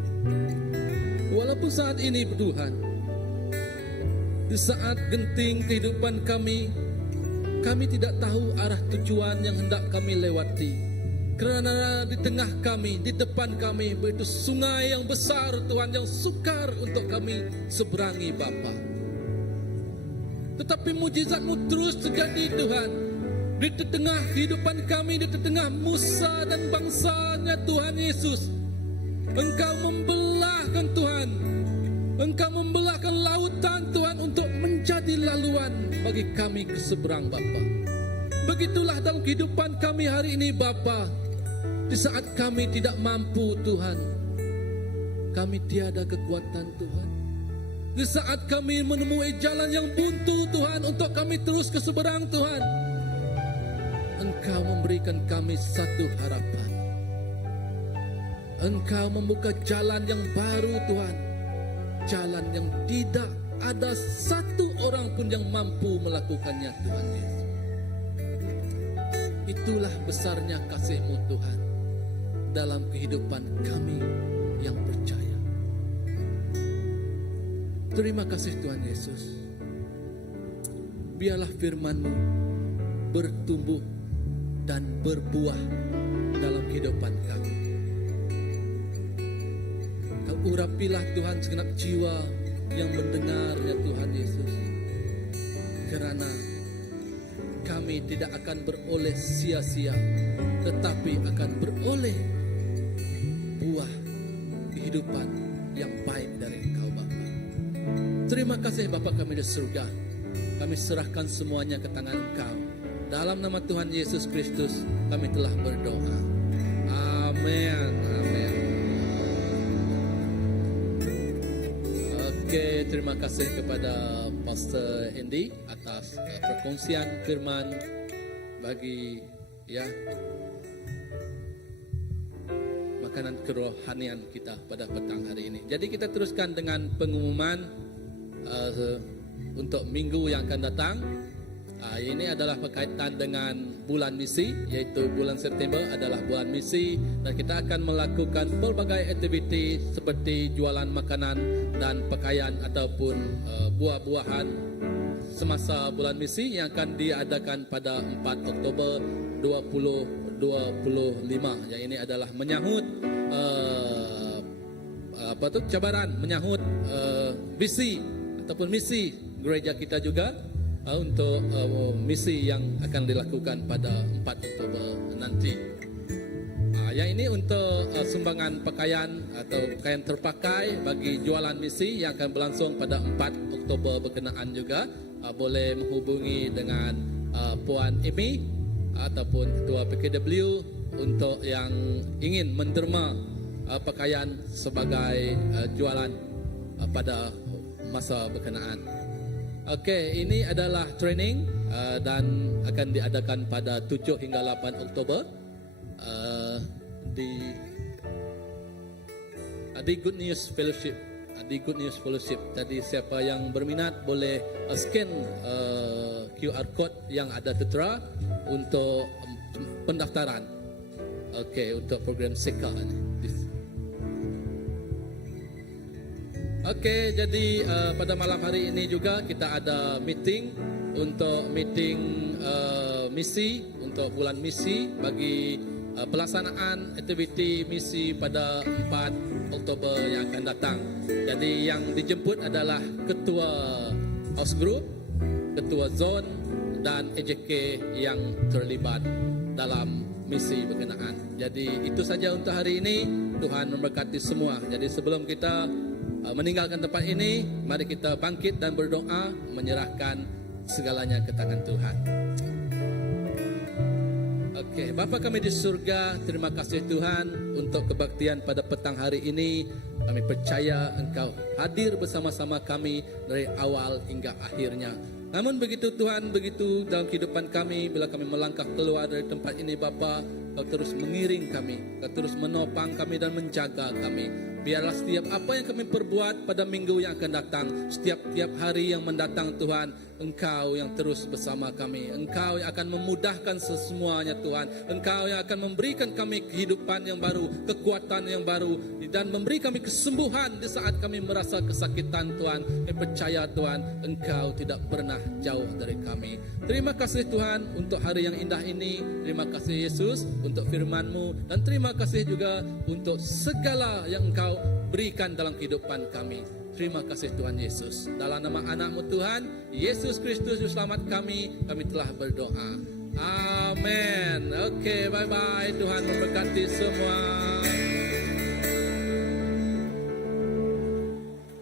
Walaupun saat ini Tuhan, di saat genting kehidupan kami tidak tahu arah tujuan yang hendak kami lewati. Kerana di tengah kami, di depan kami, begitu sungai yang besar Tuhan yang sukar untuk kami seberangi Bapa. Tetapi mujizat-Mu terus terjadi Tuhan. Di tengah kehidupan kami, di tengah Musa dan bangsanya Tuhan Yesus, Engkau membelahkan Tuhan. Engkau membelahkan lautan Tuhan untuk menjadi laluan bagi kami ke seberang Bapa. Begitulah dalam kehidupan kami hari ini Bapa. Di saat kami tidak mampu Tuhan, kami tiada kekuatan Tuhan. Di saat kami menemui jalan yang buntu Tuhan untuk kami terus ke seberang Tuhan, Engkau memberikan kami satu harapan. Engkau membuka jalan yang baru Tuhan. Jalan yang tidak ada satu orang pun yang mampu melakukannya Tuhan Yesus. Itulah besarnya kasih-Mu Tuhan dalam kehidupan kami yang percaya. Terima kasih Tuhan Yesus. Biarlah firman-Mu bertumbuh dan berbuah dalam kehidupan kami. Kau urapilah Tuhan segenap jiwa yang mendengarnya Tuhan Yesus. Kerana kami tidak akan beroleh sia-sia, tetapi akan beroleh buah kehidupan yang baik dari Engkau Bapa. Terima kasih Bapa kami di surga. Kami serahkan semuanya ke tangan Engkau. Dalam nama Tuhan Yesus Kristus kami telah berdoa. Amin. Amin. Oke, terima kasih kepada Pak Pastor Andy atas perkongsian firman bagi makanan kerohanian kita pada petang hari ini. Jadi kita teruskan dengan pengumuman untuk minggu yang akan datang. Ini adalah berkaitan dengan bulan misi, yaitu bulan September adalah bulan misi, dan kita akan melakukan pelbagai aktiviti seperti jualan makanan dan pakaian ataupun buah-buahan semasa bulan misi yang akan diadakan pada 4 Oktober 2025. Yang ini adalah menyahut cabaran, menyahut visi ataupun misi gereja kita juga untuk misi yang akan dilakukan pada 4 Oktober nanti. Yang ini untuk sumbangan pakaian atau pakaian terpakai bagi jualan misi yang akan berlangsung pada 4 Oktober berkenaan juga. Boleh menghubungi dengan Puan Amy ataupun Ketua PKW untuk yang ingin menderma pakaian sebagai jualan pada masa berkenaan. Okey, ini adalah training dan akan diadakan pada 7 hingga 8 Oktober di Good News Fellowship. Di Good News Fellowship. Jadi siapa yang berminat boleh scan QR code yang ada tertera untuk pendaftaran. Okey, untuk program SECA ni. Okey, jadi pada malam hari ini juga kita ada meeting untuk misi untuk bulan misi bagi pelaksanaan aktiviti misi pada 4 Oktober yang akan datang. Jadi yang dijemput adalah ketua house group, ketua zone dan AJK yang terlibat dalam misi berkenaan. Jadi itu saja untuk hari ini. Tuhan memberkati semua. Jadi sebelum kita meninggalkan tempat ini, mari kita bangkit dan berdoa menyerahkan segalanya ke tangan Tuhan. Okey, Bapa kami di surga, terima kasih Tuhan untuk kebaktian pada petang hari ini. Kami percaya Engkau hadir bersama-sama kami dari awal hingga akhirnya. Namun begitu Tuhan, begitu dalam kehidupan kami, bila kami melangkah keluar dari tempat ini Bapa, Kau terus mengiring kami, Kau terus menopang kami dan menjaga kami. Biarlah setiap apa yang kami perbuat pada minggu yang akan datang, setiap hari yang mendatang Tuhan, Engkau yang terus bersama kami. Engkau yang akan memudahkan semuanya Tuhan. Engkau yang akan memberikan kami kehidupan yang baru, kekuatan yang baru, dan memberi kami kesembuhan di saat kami merasa kesakitan Tuhan. Kami percaya Tuhan, Engkau tidak pernah jauh dari kami. Terima kasih Tuhan untuk hari yang indah ini. Terima kasih Yesus untuk firman-Mu, dan terima kasih juga untuk segala yang Engkau berikan dalam kehidupan kami. Terima kasih Tuhan Yesus. Dalam nama anak-Mu Tuhan, Yesus Kristus Juru Selamat kami telah berdoa. Amin. Okey, bye-bye. Tuhan memberkati semua.